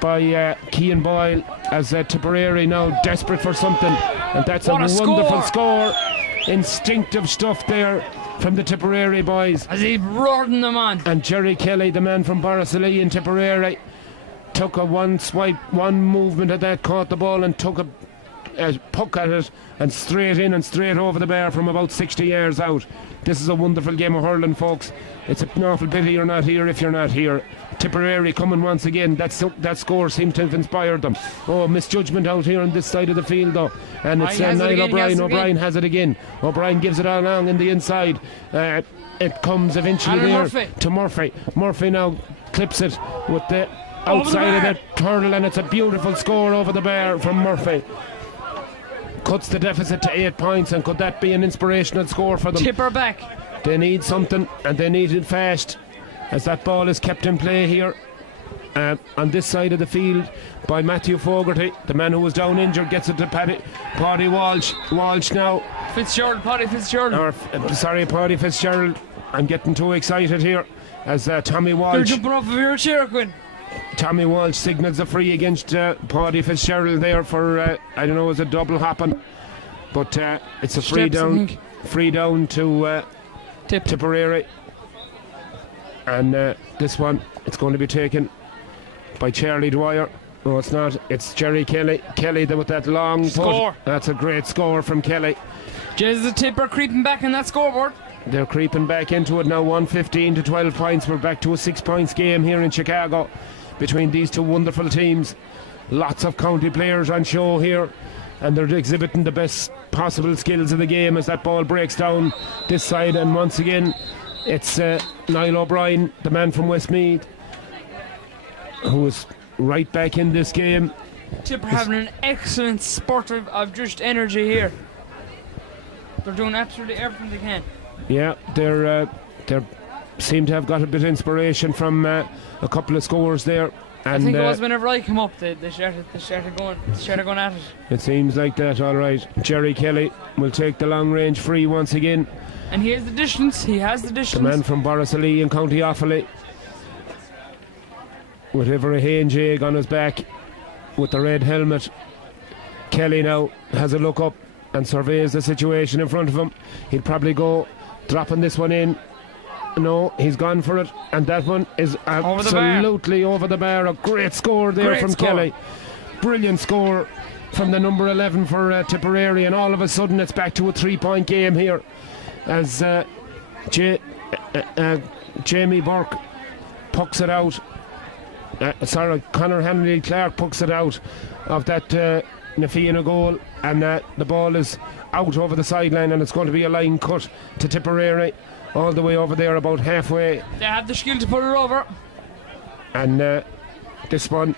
by Cian Boyle, as Tipperary now desperate for something. And that's What a a wonderful score. Instinctive stuff there from the Tipperary boys. As he roared them on. And Jerry Kelly, the man from Borrisolee in Tipperary, took a one swipe, one movement at that, caught the ball and took a puck at it, and straight in and straight over the bar from about 60 yards out. This is a wonderful game of hurling, folks. It's an awful pity you're not here if you're not here. Tipperary coming once again. That score seemed to have inspired them. Oh, misjudgment out here on this side of the field though. And it's Niall O'Brien. O'Brien has it again. O'Brien gives it all along in the inside. It comes eventually there to Murphy. Murphy now clips it with the outside of the turtle, and it's a beautiful score over the bar from Murphy. Cuts the deficit to 8 points, and could that be an inspirational score for them? Tipper back. They need something, and they need it fast, as that ball is kept in play here on this side of the field by Matthew Fogarty. The man who was down injured gets it to Paddy Walsh. Walsh now. Paddy Fitzgerald. Paddy Fitzgerald. I'm getting too excited here as Tommy Walsh. They're jumping off of your chair, Quinn. Tommy Walsh signals a free against Paddy Fitzgerald there for, I don't know, is it double hopping? But it's a free down to Tipperary. And this one, it's going to be taken by Charlie Dwyer. No, it's not. It's Jerry Kelly. Kelly with that long score. That's a great score from Kelly. Jez the Tipper creeping back in that scoreboard. They're creeping back into it now. 115 to 12 points. We're back to a 6 points game here in Chicago between these two wonderful teams. Lots of county players on show here, and they're exhibiting the best possible skills of the game as that ball breaks down this side. And once again, it's Niall O'Brien, the man from Westmeath, who is right back in this game. Tipper having an excellent spurt of just energy here. They're doing absolutely everything they can. Yeah, they seem to have got a bit of inspiration from a couple of scores there. And I think it was whenever I come up, they started going at it. It seems like that, all right. Jerry Kelly will take the long range free once again. And here's the distance. He has the distance. The man from Borrisolee in County Offaly, with Ivory Hainjig on his back with the red helmet. Kelly now has a look up and surveys the situation in front of him. He'll probably go dropping this one in. No, he's gone for it, and that one is absolutely over the bar. A great score there from Kelly. Brilliant score from the number 11 for Tipperary, and all of a sudden it's back to a 3-point game here as Jamie Burke pucks it out. Conor Henry Clark pucks it out of that Nafiana goal, and the ball is out over the sideline, and it's going to be a line cut to Tipperary all the way over there, about halfway. They have the skill to put it over. And this one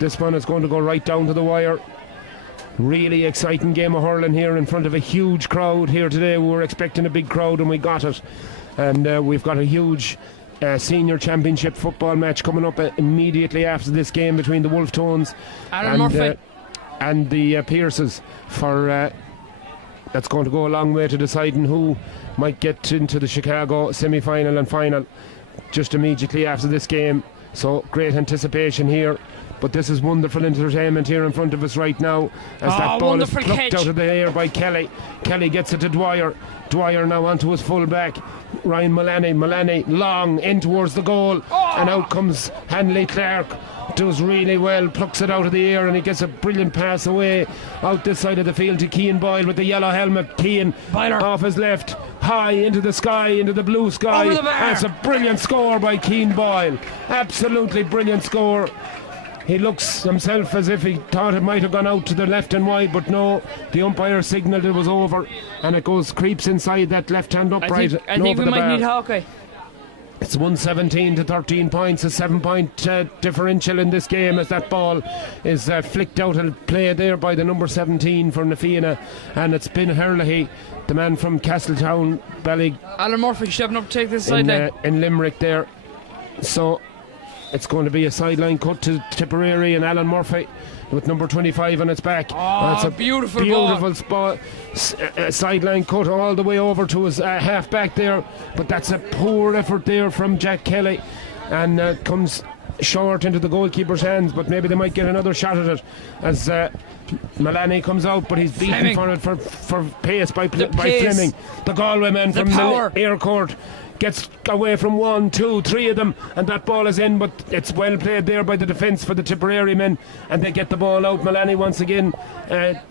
is going to go right down to the wire. Really exciting game of hurling here in front of a huge crowd here today. We were expecting a big crowd, and we got it. And we've got a huge senior championship football match coming up immediately after this game between the Wolf Tones and the Pierces for that's going to go a long way to deciding who might get into the Chicago semi-final and final just immediately after this game. So great anticipation here, but this is wonderful entertainment here in front of us right now as that ball is plucked out of the air by Kelly. Kelly gets it to Dwyer. Dwyer now onto his full back, Ryan Mullaney long in towards the goal, and out comes Hanley Clark. Does really well, plucks it out of the air, and he gets a brilliant pass away out this side of the field to Cian Boyle with the yellow helmet. Cian off his left, high into the sky, into the blue sky. That's a brilliant score by Cian Boyle. Absolutely brilliant score. He looks himself as if he thought it might have gone out to the left and wide, but no, the umpire signalled it was over, and it creeps inside that left hand upright. I think we might need Hawkeye. It's 117 to 13 points, a 7-point differential in this game as that ball is flicked out and played there by the number 17 for Na Fianna, and it's been Herlihy, the man from Castletown, Alan Murphy stepping up to take this sideline. In Limerick there. So it's going to be a sideline cut to Tipperary, and Alan Murphy with number 25 on its back. That's a beautiful spot. Sideline cut all the way over to his half back there, but that's a poor effort there from Jack Kelly, and comes short into the goalkeeper's hands, but maybe they might get another shot at it as Malani comes out, but he's beaten for it for pace by Fleming, the Galway man from the Air Court. Gets away from 1, 2, 3 of them, and that ball is in, but it's well played there by the defence for the Tipperary men, and they get the ball out. Malani once again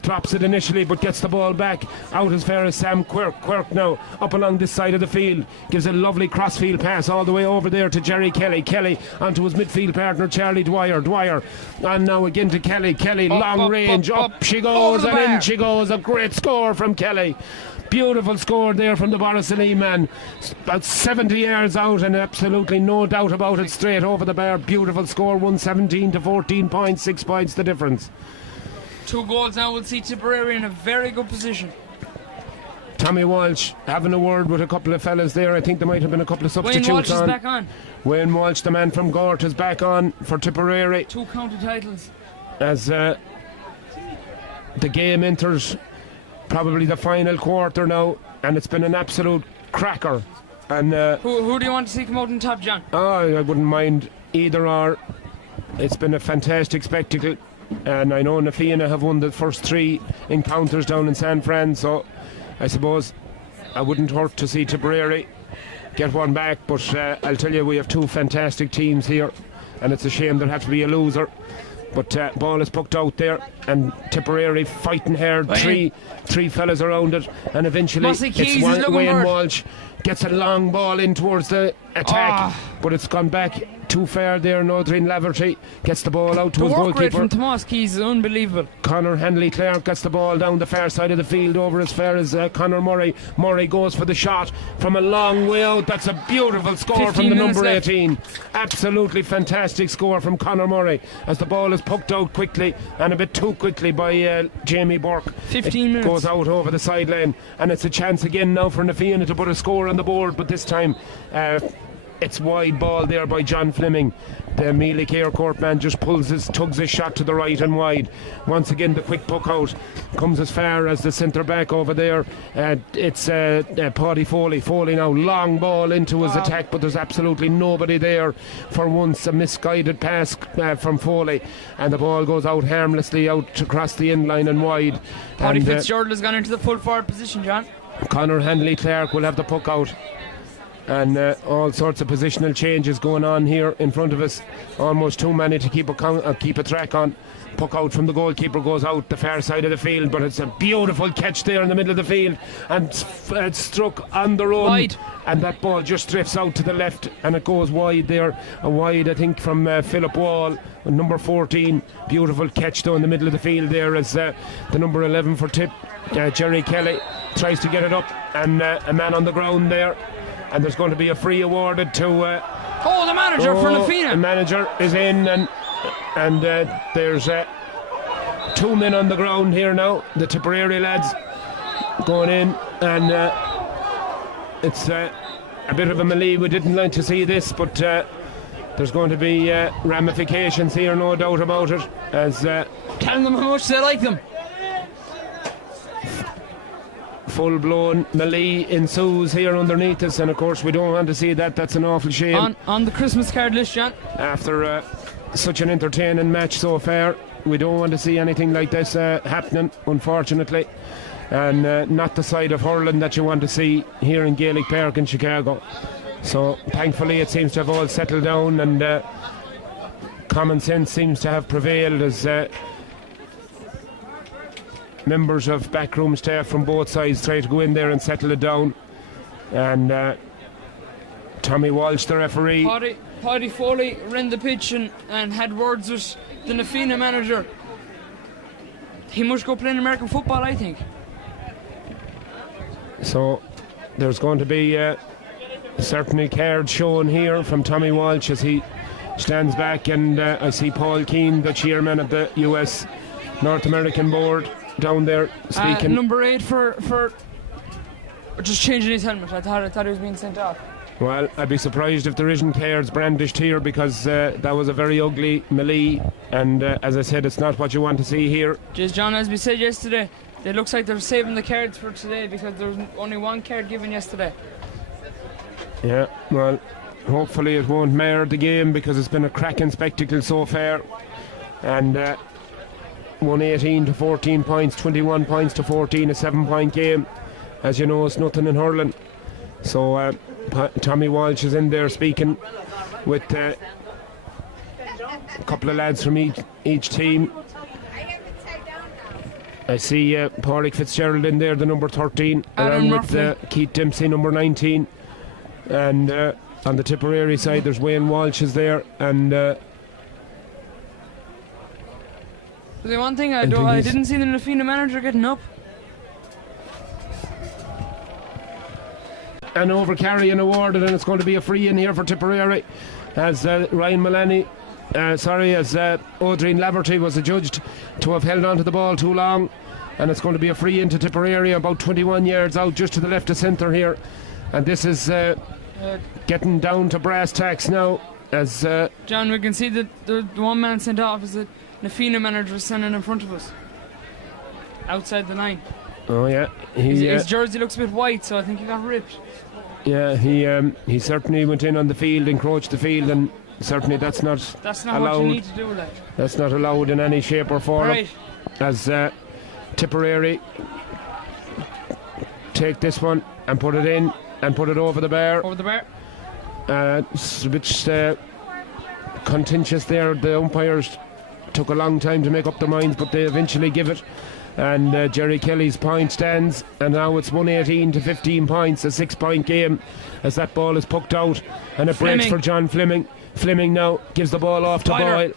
drops it initially, but gets the ball back out as far as Sam Quirk. Quirk now up along this side of the field, gives a lovely crossfield pass all the way over there to Jerry Kelly. Kelly onto his midfield partner Charlie Dwyer, and now again to Kelly. Long range, up she goes, and in she goes. A great score from Kelly. Beautiful score there from the Borrisalee man, about 70 yards out, and absolutely no doubt about it, straight over the bar. Beautiful score, 117 to 14 points, 6 points the difference. 2 goals now will see Tipperary in a very good position. Tommy Walsh having a word with a couple of fellas there. I think there might have been a couple of substitutes. Wayne Walsh is back on. Wayne Walsh, the man from Gort, is back on for Tipperary. 2 county titles. As the game enters probably the final quarter now, and it's been an absolute cracker. And who do you want to see come out on top, John? I wouldn't mind either or. It's been a fantastic spectacle, and I know Na Fianna have won the first 3 encounters down in San Fran, so I suppose I wouldn't hurt to see Tipperary get one back, but I'll tell you, we have 2 fantastic teams here, and it's a shame there have to be a loser. But ball is pucked out there, and Tipperary fighting hard. Three fellas around it, and eventually it's Wayne Walsh gets a long ball in towards the attack, but it's gone back too far there. Nodrin Laverty gets the ball out to his goalkeeper. The work rate from Tomas Keys is unbelievable. Conor Hanley Clark gets the ball down the far side of the field over as far as Conor Murray. Murray goes for the shot from a long way out. That's a beautiful score from the number 18. Absolutely fantastic score from Conor Murray as the ball is pucked out quickly and a bit too quickly by Jamie Burke. 15 minutes. Goes out over the sideline, and it's a chance again now for Na Fianna to put a score on the board, but this time it's wide ball there by John Fleming. The Mealy Air Court man just tugs his shot to the right and wide. Once again the quick puck out comes as far as the centre back over there. It's Paddy Foley now, long ball into his attack, but there's absolutely nobody there for once. A misguided pass from Foley, and the ball goes out harmlessly out across the end line and wide. Paddy Fitzgerald has gone into the full forward position, John. Conor Hanley Clark will have the puck out, and all sorts of positional changes going on here in front of us. Almost too many to keep a track on. Puck out from the goalkeeper goes out the far side of the field, but it's a beautiful catch there in the middle of the field, and it's struck on the run wide, and that ball just drifts out to the left and it goes wide there. A wide, I think, from Philip Wall, number 14. Beautiful catch though in the middle of the field there as the number 11 for Tip, Jerry Kelly, tries to get it up, and a man on the ground there, and there's going to be a free awarded to the manager for Na Fianna. The manager is in, and there's 2 men on the ground here now, the Tipperary lads going in, and it's a bit of a melee. We didn't like to see this, but there's going to be ramifications here, no doubt about it, as telling them how much they like them. Full-blown melee ensues here underneath us, and of course we don't want to see that. That's an awful shame. On the Christmas card list, John. After such an entertaining match so far, we don't want to see anything like this happening, unfortunately, and not the side of hurling that you want to see here in Gaelic Park in Chicago. So thankfully it seems to have all settled down, and common sense seems to have prevailed as members of backroom staff from both sides try to go in there and settle it down. And Tommy Walsh, the referee. Paddy Foley ran the pitch and had words with the Na Fianna manager. He must go play in American football, I think. So there's going to be certainly card shown here from Tommy Walsh as he stands back, and I see Paul Keane, the chairman of the US North American board, down there speaking. Number 8 for just changing his helmet. I thought he was being sent off. Well, I'd be surprised if there isn't cards brandished here, because that was a very ugly melee, and as I said, it's not what you want to see here. Just John, as we said yesterday, it looks like they're saving the cards for today because there was only one card given yesterday. Yeah, well, hopefully it won't mar the game, because it's been a cracking spectacle so far. And 118 to 14 points, 21 points to 14, a 7-point game. As you know, it's nothing in hurling. So Tommy Walsh is in there speaking with a couple of lads from each team. I see Pádraig Fitzgerald in there, the number 13, along with Keith Dempsey, number 19. And on the Tipperary side, there's Wayne Walsh is there, and the one thing I didn't see the Nafina manager getting up. An overcarry awarded, and it's going to be a free in here for Tipperary, as Ryan Mullaney, as Odreen Laverty was adjudged to have held on to the ball too long, and it's going to be a free into Tipperary about 21 yards out, just to the left of centre here. And this is getting down to brass tacks now, as John, we can see that the one man sent off is the Nafina manager standing in front of us outside the line. Oh yeah, his jersey looks a bit white, so I think he got ripped. Yeah, he certainly went in on the field, encroached the field, and certainly that's not allowed. What you need to do, like. That's not allowed in any shape or form. Right. As Tipperary take this one and put it in and put it over the bar. Over the bar. It's a bit contentious there. The umpires took a long time to make up their minds, but they eventually give it. And Jerry Kelly's point stands, and now it's 118 to 15 points, a 6-point game, as that ball is poked out, and it breaks for John Fleming. Fleming now gives the ball off to Boyle.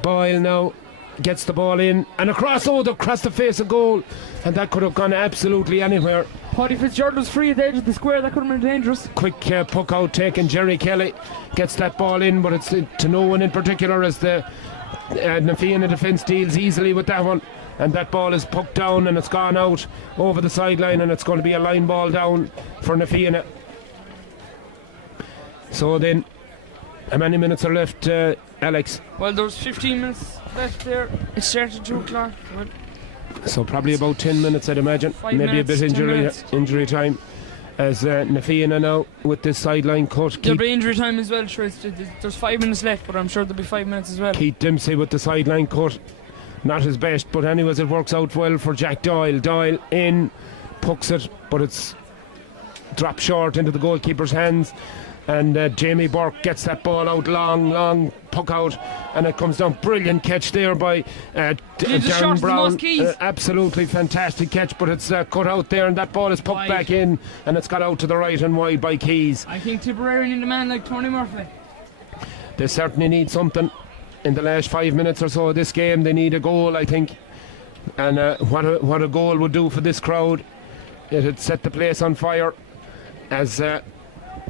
Boyle now gets the ball in and across the face of goal, and that could have gone absolutely anywhere. Paddy Fitzgerald was free at the edge of the square. That could have been dangerous. Quick puck out taken. Jerry Kelly gets that ball in, but it's to no one in particular, as the Nafina defence deals easily with that one. And that ball is poked down, and it's gone out over the sideline, and it's going to be a line ball down for Nafina. So then, how many minutes are left, Alex? Well, there's 15 minutes left there. It started at 2 o'clock. So probably about 10 minutes, I'd imagine. Maybe a bit injury time. As Nafina now with this sideline cut. There'll be injury time as well. Sure, there's 5 minutes left, but I'm sure there'll be 5 minutes as well. Keith Dempsey with the sideline cut. Not his best, but anyways, it works out well for Jack Doyle. Doyle in, pucks it, but it's dropped short into the goalkeeper's hands. And Jamie Burke gets that ball out, long puck out, and it comes down. Brilliant catch there by Darren Brown. Absolutely fantastic catch, but it's cut out there, and that ball is pucked back in, and it's got out to the right and wide by Keys. I think Tipperary need a man like Tony Murphy. They certainly need something. In the last 5 minutes or so of this game, they need a goal, I think. And what a goal would do for this crowd. It'd set the place on fire. As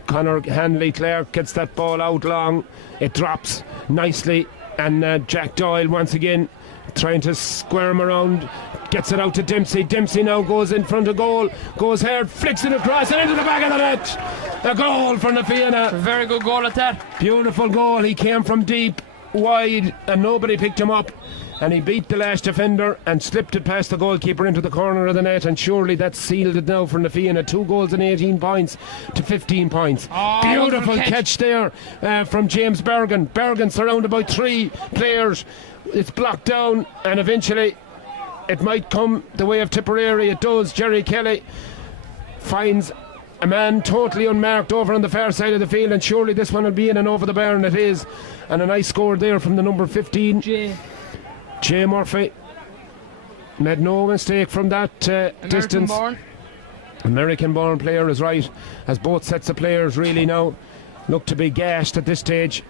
Conor Hanley-Clark gets that ball out long, it drops nicely, and Jack Doyle once again trying to squirm around, gets it out to Dempsey. Dempsey now goes in front of goal, goes hard, flicks it across and into the back of the net. A goal for Nafina. A very good goal at that. Beautiful goal. He came from deep, wide, and nobody picked him up, and he beat the last defender and slipped it past the goalkeeper into the corner of the net, and surely that's sealed it now for Nafina. 2 goals and 18 points to 15 points. Beautiful catch there from James Bergen. Bergen surrounded by 3 players. It's blocked down, and eventually it might come the way of Tipperary. It does. Jerry Kelly finds a man totally unmarked over on the far side of the field, and surely this one will be in and over the bar, and it is. And a nice score there from the number 15, Jay Murphy. Made no mistake from that distance. American-born player is right, as both sets of players really now look to be gashed at this stage.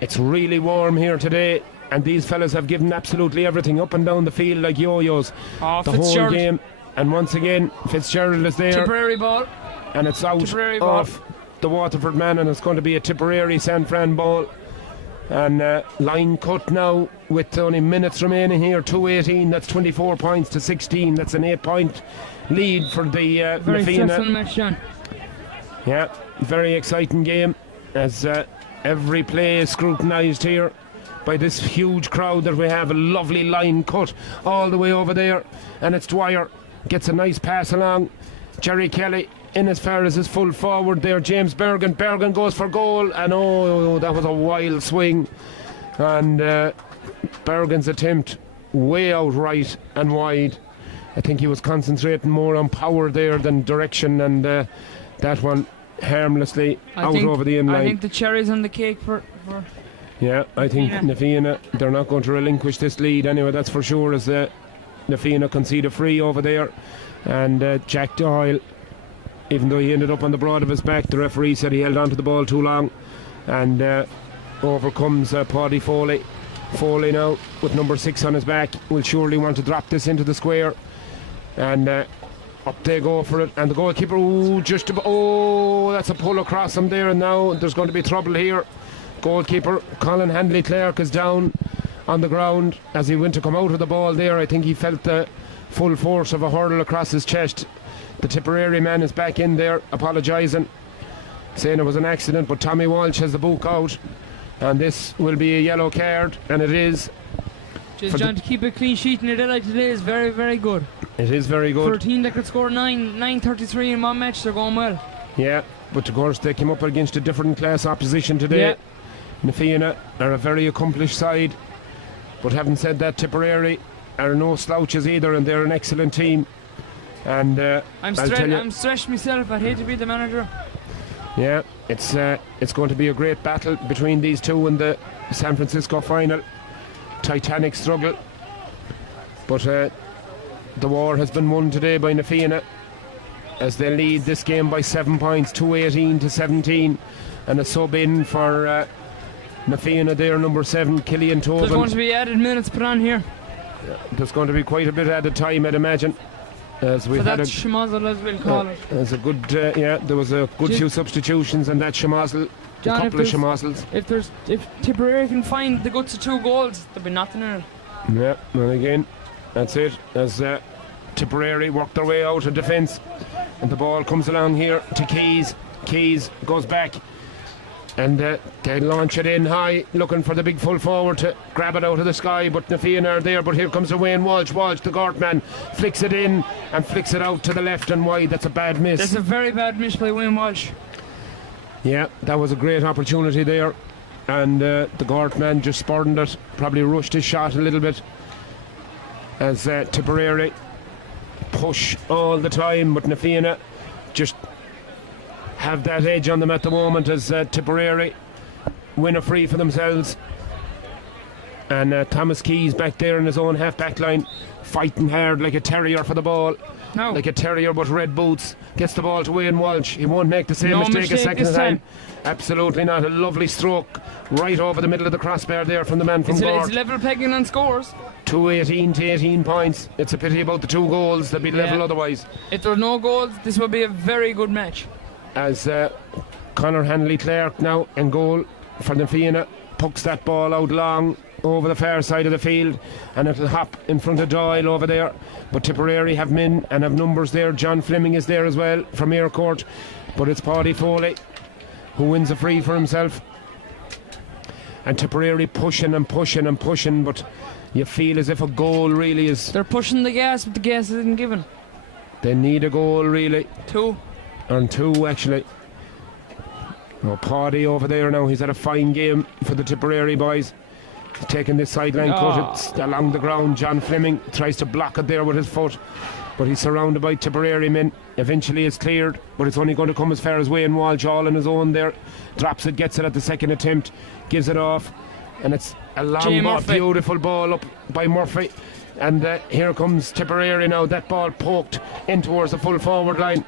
It's really warm here today, and these fellas have given absolutely everything up and down the field like yo-yos the whole game. And once again, Fitzgerald is there. Tipperary ball. And it's out off the Waterford man, and it's going to be a Tipperary San Fran ball. And line cut now with only minutes remaining here. 2:18. That's 24 points to 16. That's an 8-point lead for the Very Nafina. stressful match, John. Yeah, very exciting game as every play is scrutinised here by this huge crowd that we have. A lovely line cut all the way over there, and it's Dwyer gets a nice pass along. Jerry Kelly in as far as his full forward there. James Bergen goes for goal, and oh, that was a wild swing, and Bergen's attempt way out right and wide. I think he was concentrating more on power there than direction, and that one harmlessly over the in line. I think the cherries on the cake for yeah, I think Nafina, they're not going to relinquish this lead anyway, that's for sure, as Nafina concede a free over there. And Jack Doyle, even though he ended up on the broad of his back, the referee said he held on to the ball too long. And over comes Paddy Foley. Foley now with number 6 on his back will surely want to drop this into the square. And up they go for it, and the goalkeeper, that's a pull across him there, and now there's going to be trouble here. Goalkeeper Colin Handley Clark is down on the ground as he went to come out of the ball there. I think he felt the full force of a hurl across his chest. The Tipperary man is back in there apologising, saying it was an accident, but Tommy Walsh has the book out, and this will be a yellow card, and it is. Just John, to keep a clean sheet in a day like today is very, very good. It is very good. For a team that could score 933 in one match, they're going well. Yeah, but of course they came up against a different class opposition today. Yeah. Nafina are a very accomplished side, but having said that, Tipperary are no slouches either, and they're an excellent team. And I'm stretched myself. I'd hate to be the manager. Yeah, it's going to be a great battle between these two in the San Francisco final. Titanic struggle, but the war has been won today by Nafina as they lead this game by 7 points, 2:18 to 17, and a sub in for Nafina there, number 7, Killian Tobin. There's going to be added minutes put on here. Yeah, there's going to be quite a bit added time, I'd imagine. As we've had a schmozzle, as we'll call it. There's a good, there was a good few substitutions, and that schmozzle, a couple of schmozzles. If Tipperary can find the guts of 2 goals, there'll be nothing in it. Yeah, and again, that's it. As Tipperary work their way out of defence, and the ball comes along here to Keys. Keys goes back, and they launch it in high, looking for the big full forward to grab it out of the sky, but Nafina are there. But here comes the Wayne Walsh. Walsh, the guard man, flicks it in and flicks it out to the left and wide. That's a bad miss. That's a very bad miss by Wayne Walsh. Yeah, that was a great opportunity there, and the guard man just spurned it, probably rushed his shot a little bit, as Tipperary push all the time, but Nafina just have that edge on them at the moment as Tipperary win a free for themselves. And Thomas Keys back there in his own half-back line, fighting hard like a terrier for the ball. No. Like a terrier but red boots. Gets the ball to Wayne Walsh. He won't make the same mistake a second time. Absolutely not. A lovely stroke right over the middle of the crossbar there from the man from Gord. It's level pegging on scores. 2:18 to 18 points. It's a pity about the 2 goals. They'd be level otherwise. If there are no goals, this will be a very good match. As Conor Hanley Clark now in goal for the Fianna, pucks that ball out long over the far side of the field, and it'll hop in front of Doyle over there. But Tipperary have men and have numbers there. John Fleming is there as well from Aircourt, but it's Paddy Foley who wins a free for himself. And Tipperary pushing and pushing and pushing, but you feel as if a goal really is. They're pushing the gas, but the gas isn't given. They need a goal really. 2. And 2 actually. Oh, Paddy over there now, he's had a fine game for the Tipperary boys. He's taking this sideline cut, it's along the ground. John Fleming tries to block it there with his foot, but he's surrounded by Tipperary men. Eventually it's cleared, but it's only going to come as far as Wayne Walsh all on his own there. Drops it, gets it at the second attempt, gives it off, and it's a long ball, beautiful ball up by Murphy. And here comes Tipperary now. That ball poked in towards the full forward line.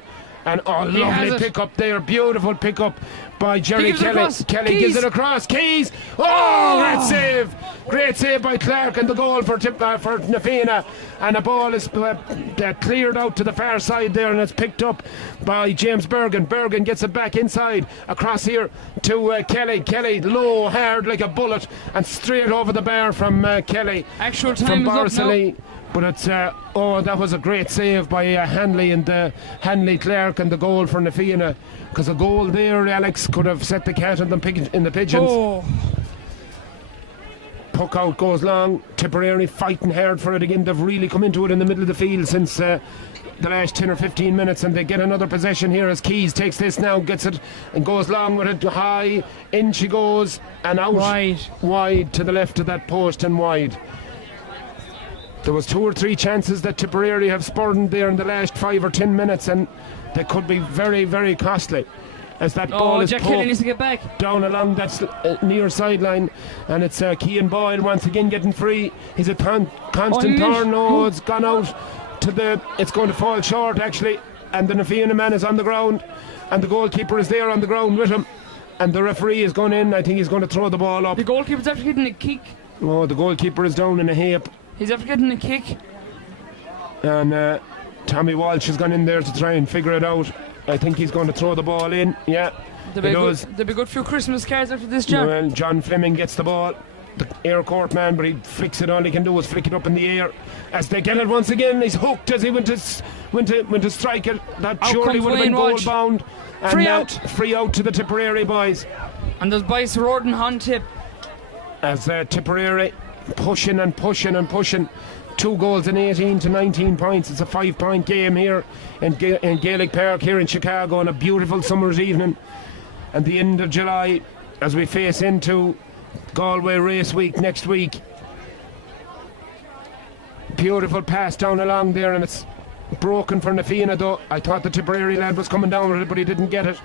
And lovely pick up there, beautiful pick up by Jerry Kelly. Kelly gives it across. Keys, great save! Great save by Clark, and the goal for Na Fianna, and the ball is cleared out to the far side there, and it's picked up by James Bergen. Bergen gets it back inside, across here to Kelly. Kelly low, hard like a bullet, and straight over the bar from Kelly. Actual time is up now. But it's that was a great save by Hanley and Hanley Clark, and the goal for Na Fianna, because a goal there, Alex, could have set the cat in the pigeons. Oh. Puck out goes long. Tipperary fighting hard for it again. They've really come into it in the middle of the field since the last 10 or 15 minutes, and they get another possession here as Keys takes this now, gets it and goes long with it, high, in she goes, and out wide to the left of that post and wide. There was 2 or 3 chances that Tipperary have spurned there in the last 5 or 10 minutes, and they could be very, very costly, as that ball is Jack Kelly needs to get back down along that near sideline, and it's Cian Boyle once again getting free. He's a constant turn. It's gone out to it's going to fall short actually, and the Na Fianna man is on the ground, and the goalkeeper is there on the ground with him, and the referee is going in. I think he's going to throw the ball up. The goalkeeper's after getting a kick. Oh, the goalkeeper is down in a heap. He's after getting a kick. And Tommy Walsh has gone in there to try and figure it out. I think he's going to throw the ball in. Yeah, there'll be good few Christmas cards after this, John. Well, John Fleming gets the ball, the air court man, but he flicks it. All he can do is flick it up in the air. As they get it once again, he's hooked as he went to strike it. That surely would have been goal bound. And free out to the Tipperary boys. And there's Bice Roden on tip. As Tipperary pushing and pushing and pushing. 2 goals in 18 to 19 points. It's a 5-point game here in Gaelic Park here in Chicago on a beautiful summer's evening. And the end of July, as we face into Galway Race Week next week. Beautiful pass down along there, and it's broken for Na Fianna though. I thought the Tipperary lad was coming down with it, but he didn't get it.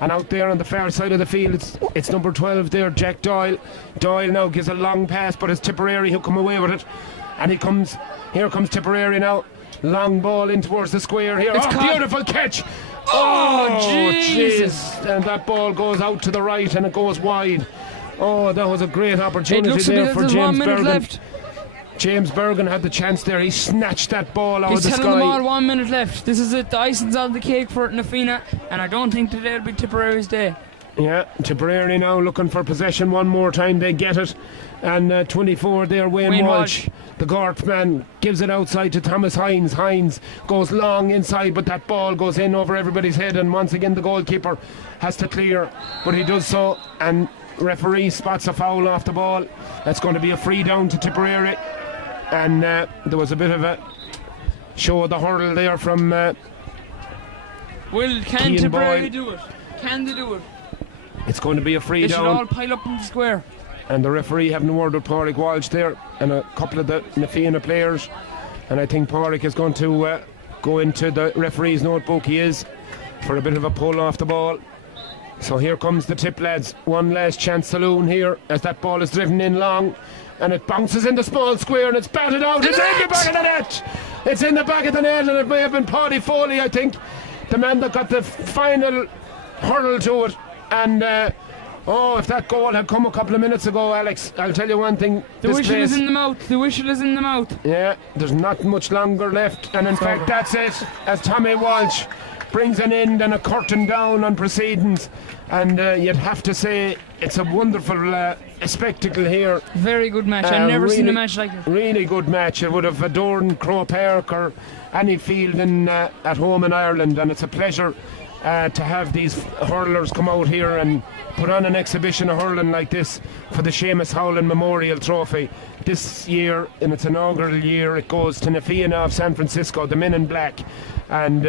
And out there on the far side of the field, it's number 12 there, Jack Doyle. Doyle now gives a long pass, but it's Tipperary who come away with it. And here comes Tipperary now. Long ball in towards the square here. Beautiful catch. Jesus. And that ball goes out to the right and it goes wide. Oh, that was a great opportunity there for James Bergen. Left. James Bergen had the chance there. He snatched that ball out of the sky. He's telling them all 1 minute left. This is it. The icing's on the cake for Na Fianna, and I don't think today will be Tipperary's day. Yeah, Tipperary now looking for possession one more time. They get it. And 24 there, Wayne Walsh. The Gort man gives it outside to Thomas Hines. Hines goes long inside, but that ball goes in over everybody's head, and once again the goalkeeper has to clear, but he does so, and referee spots a foul off the ball. That's going to be a free down to Tipperary. And there was a bit of a show of the hurl there from can Tipperary do it? Can they do it? It's going to be a free down. They should all pile up in the square. And the referee having a word with Pádraig Walsh there, and a couple of the Na Fianna players. And I think Pádraig is going to go into the referee's notebook. He is, for a bit of a pull off the ball. So here comes the Tip lads. One last chance saloon here as that ball is driven in long. And it bounces in the small square and it's batted out. It's in the back of the net. It's in the back of the net, and it may have been Paddy Foley, I think, the man that got the final hurl to it. And if that goal had come a couple of minutes ago, Alex, I'll tell you one thing. The whistle is in the mouth. The whistle is in the mouth. Yeah, there's not much longer left. And in fact, that's it. As Tommy Walsh brings an end and a curtain down on proceedings. And you'd have to say it's a wonderful spectacle here. Very good match. I've never seen a match like it. Really good match. It would have adorned Croke Park or any field at home in Ireland, and it's a pleasure to have these hurlers come out here and put on an exhibition of hurling like this for the Seamus Howland Memorial Trophy. This year, in its inaugural year, it goes to Na Fianna of San Francisco, the men in black, and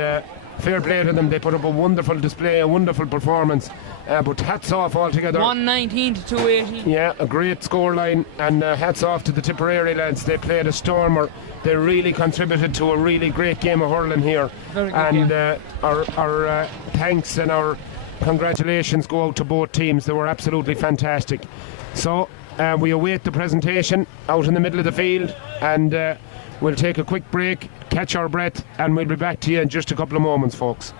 fair play to them. They put up a wonderful display, a wonderful performance, but hats off altogether. 119 to 218. Yeah, a great scoreline, and hats off to the Tipperary lads. They played a stormer. They really contributed to a really great game of hurling here. Very good and game. Our thanks and our congratulations go out to both teams. They were absolutely fantastic. So we await the presentation out in the middle of the field, and we'll take a quick break, catch our breath, and we'll be back to you in just a couple of moments, folks.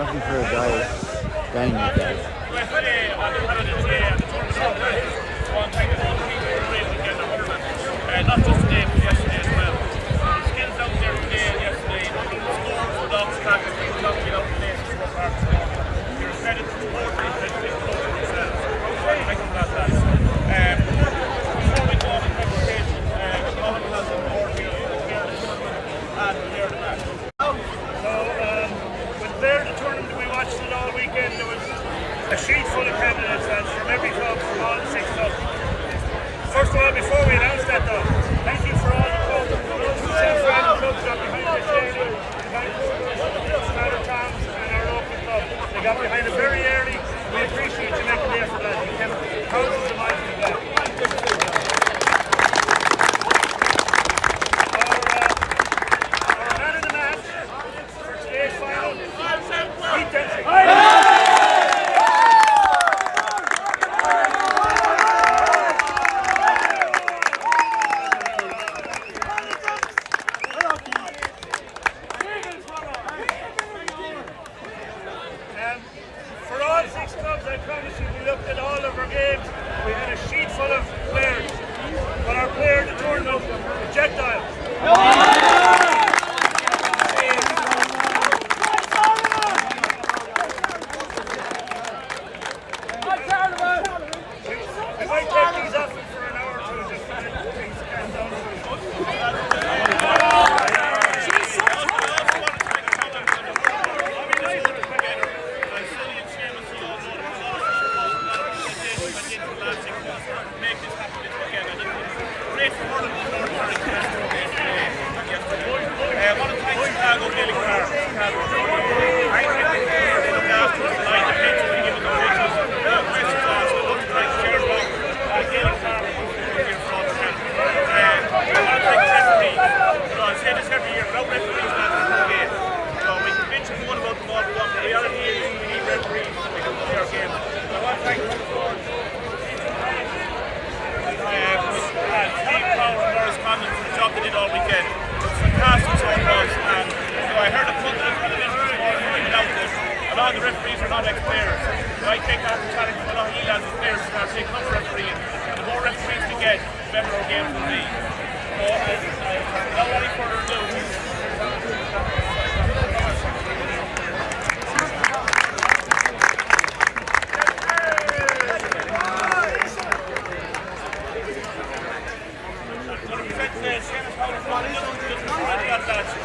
looking for a guy down like that. Not just today, but yesterday as well. The skills out there today and yesterday, scores for dogs, tackles, they were not being out today to score parts. You're credit to the board, they credit to themselves. I think that's that. Before we go on the presentation, Colin has a board here for the Clare and Clare the match. So, with Clare the tournament, we watched it all weekend. There was a sheet full of candidates and from every club, from all the 6 clubs. First of all, before we announce that though, thank you for all the clubs, those who sent for the clubs got behind this early, Vancouver, Towns and our local club. They got behind it very early. We appreciate you making the effort, lads. You came thousands of miles from that. Our man of the match for today's final, Pete Dempsey. For all 6 clubs, I promise you, we looked at all of our games. We had a sheet full of players. But our player in the tournament, projectile. We might take these off for an hour or two just to get things calmed down. The referees are not ex-players. So I take that challenge for a lot of you lads as players to start taking up refereeing. And the more referees we get, the better our games will be. So without any further ado, Seamus Howland.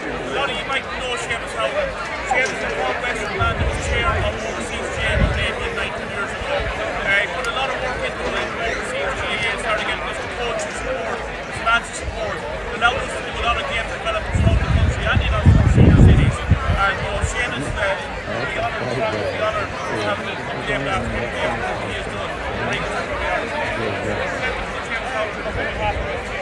A lot of you might know Seamus Howland. Seamus is a Northwestern man that was chair of overseas GAA maybe 19 years ago. He put a lot of work into overseas GAA and started getting us the coaching support, the financial support. And now we're doing a lot of games developed throughout the country and in our four senior cities. And Seamus, the honour of having it named after him. He has done great work for the art. Seamus Howland, on behalf of GAA.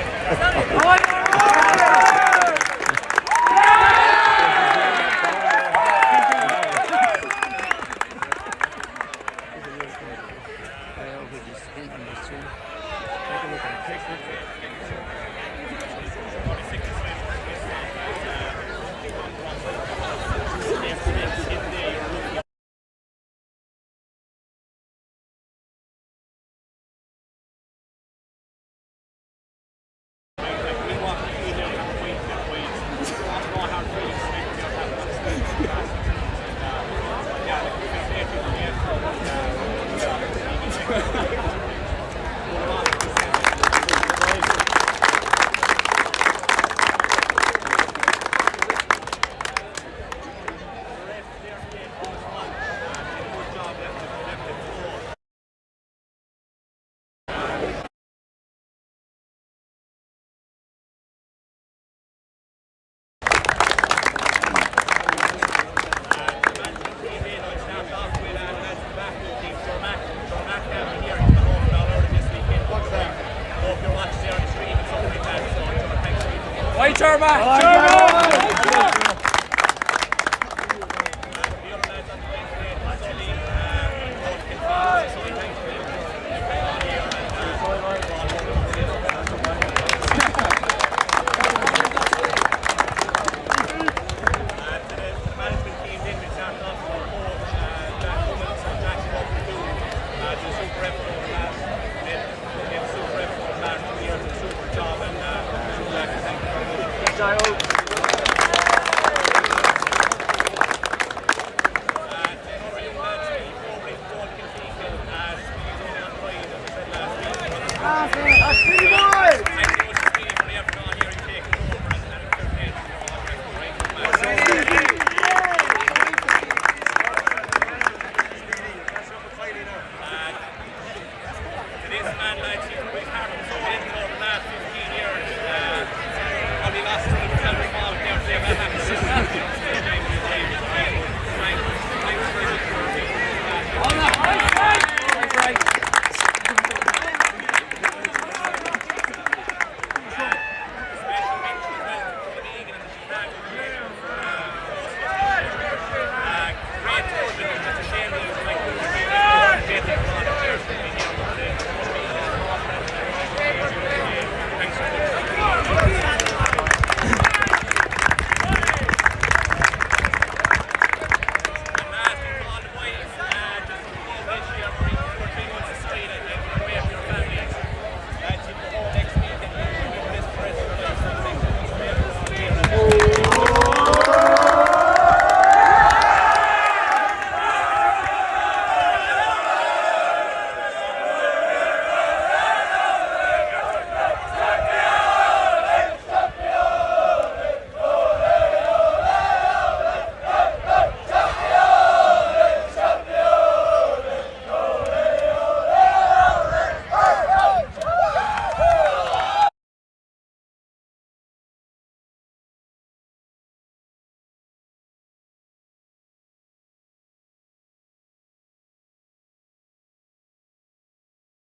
White Sharma!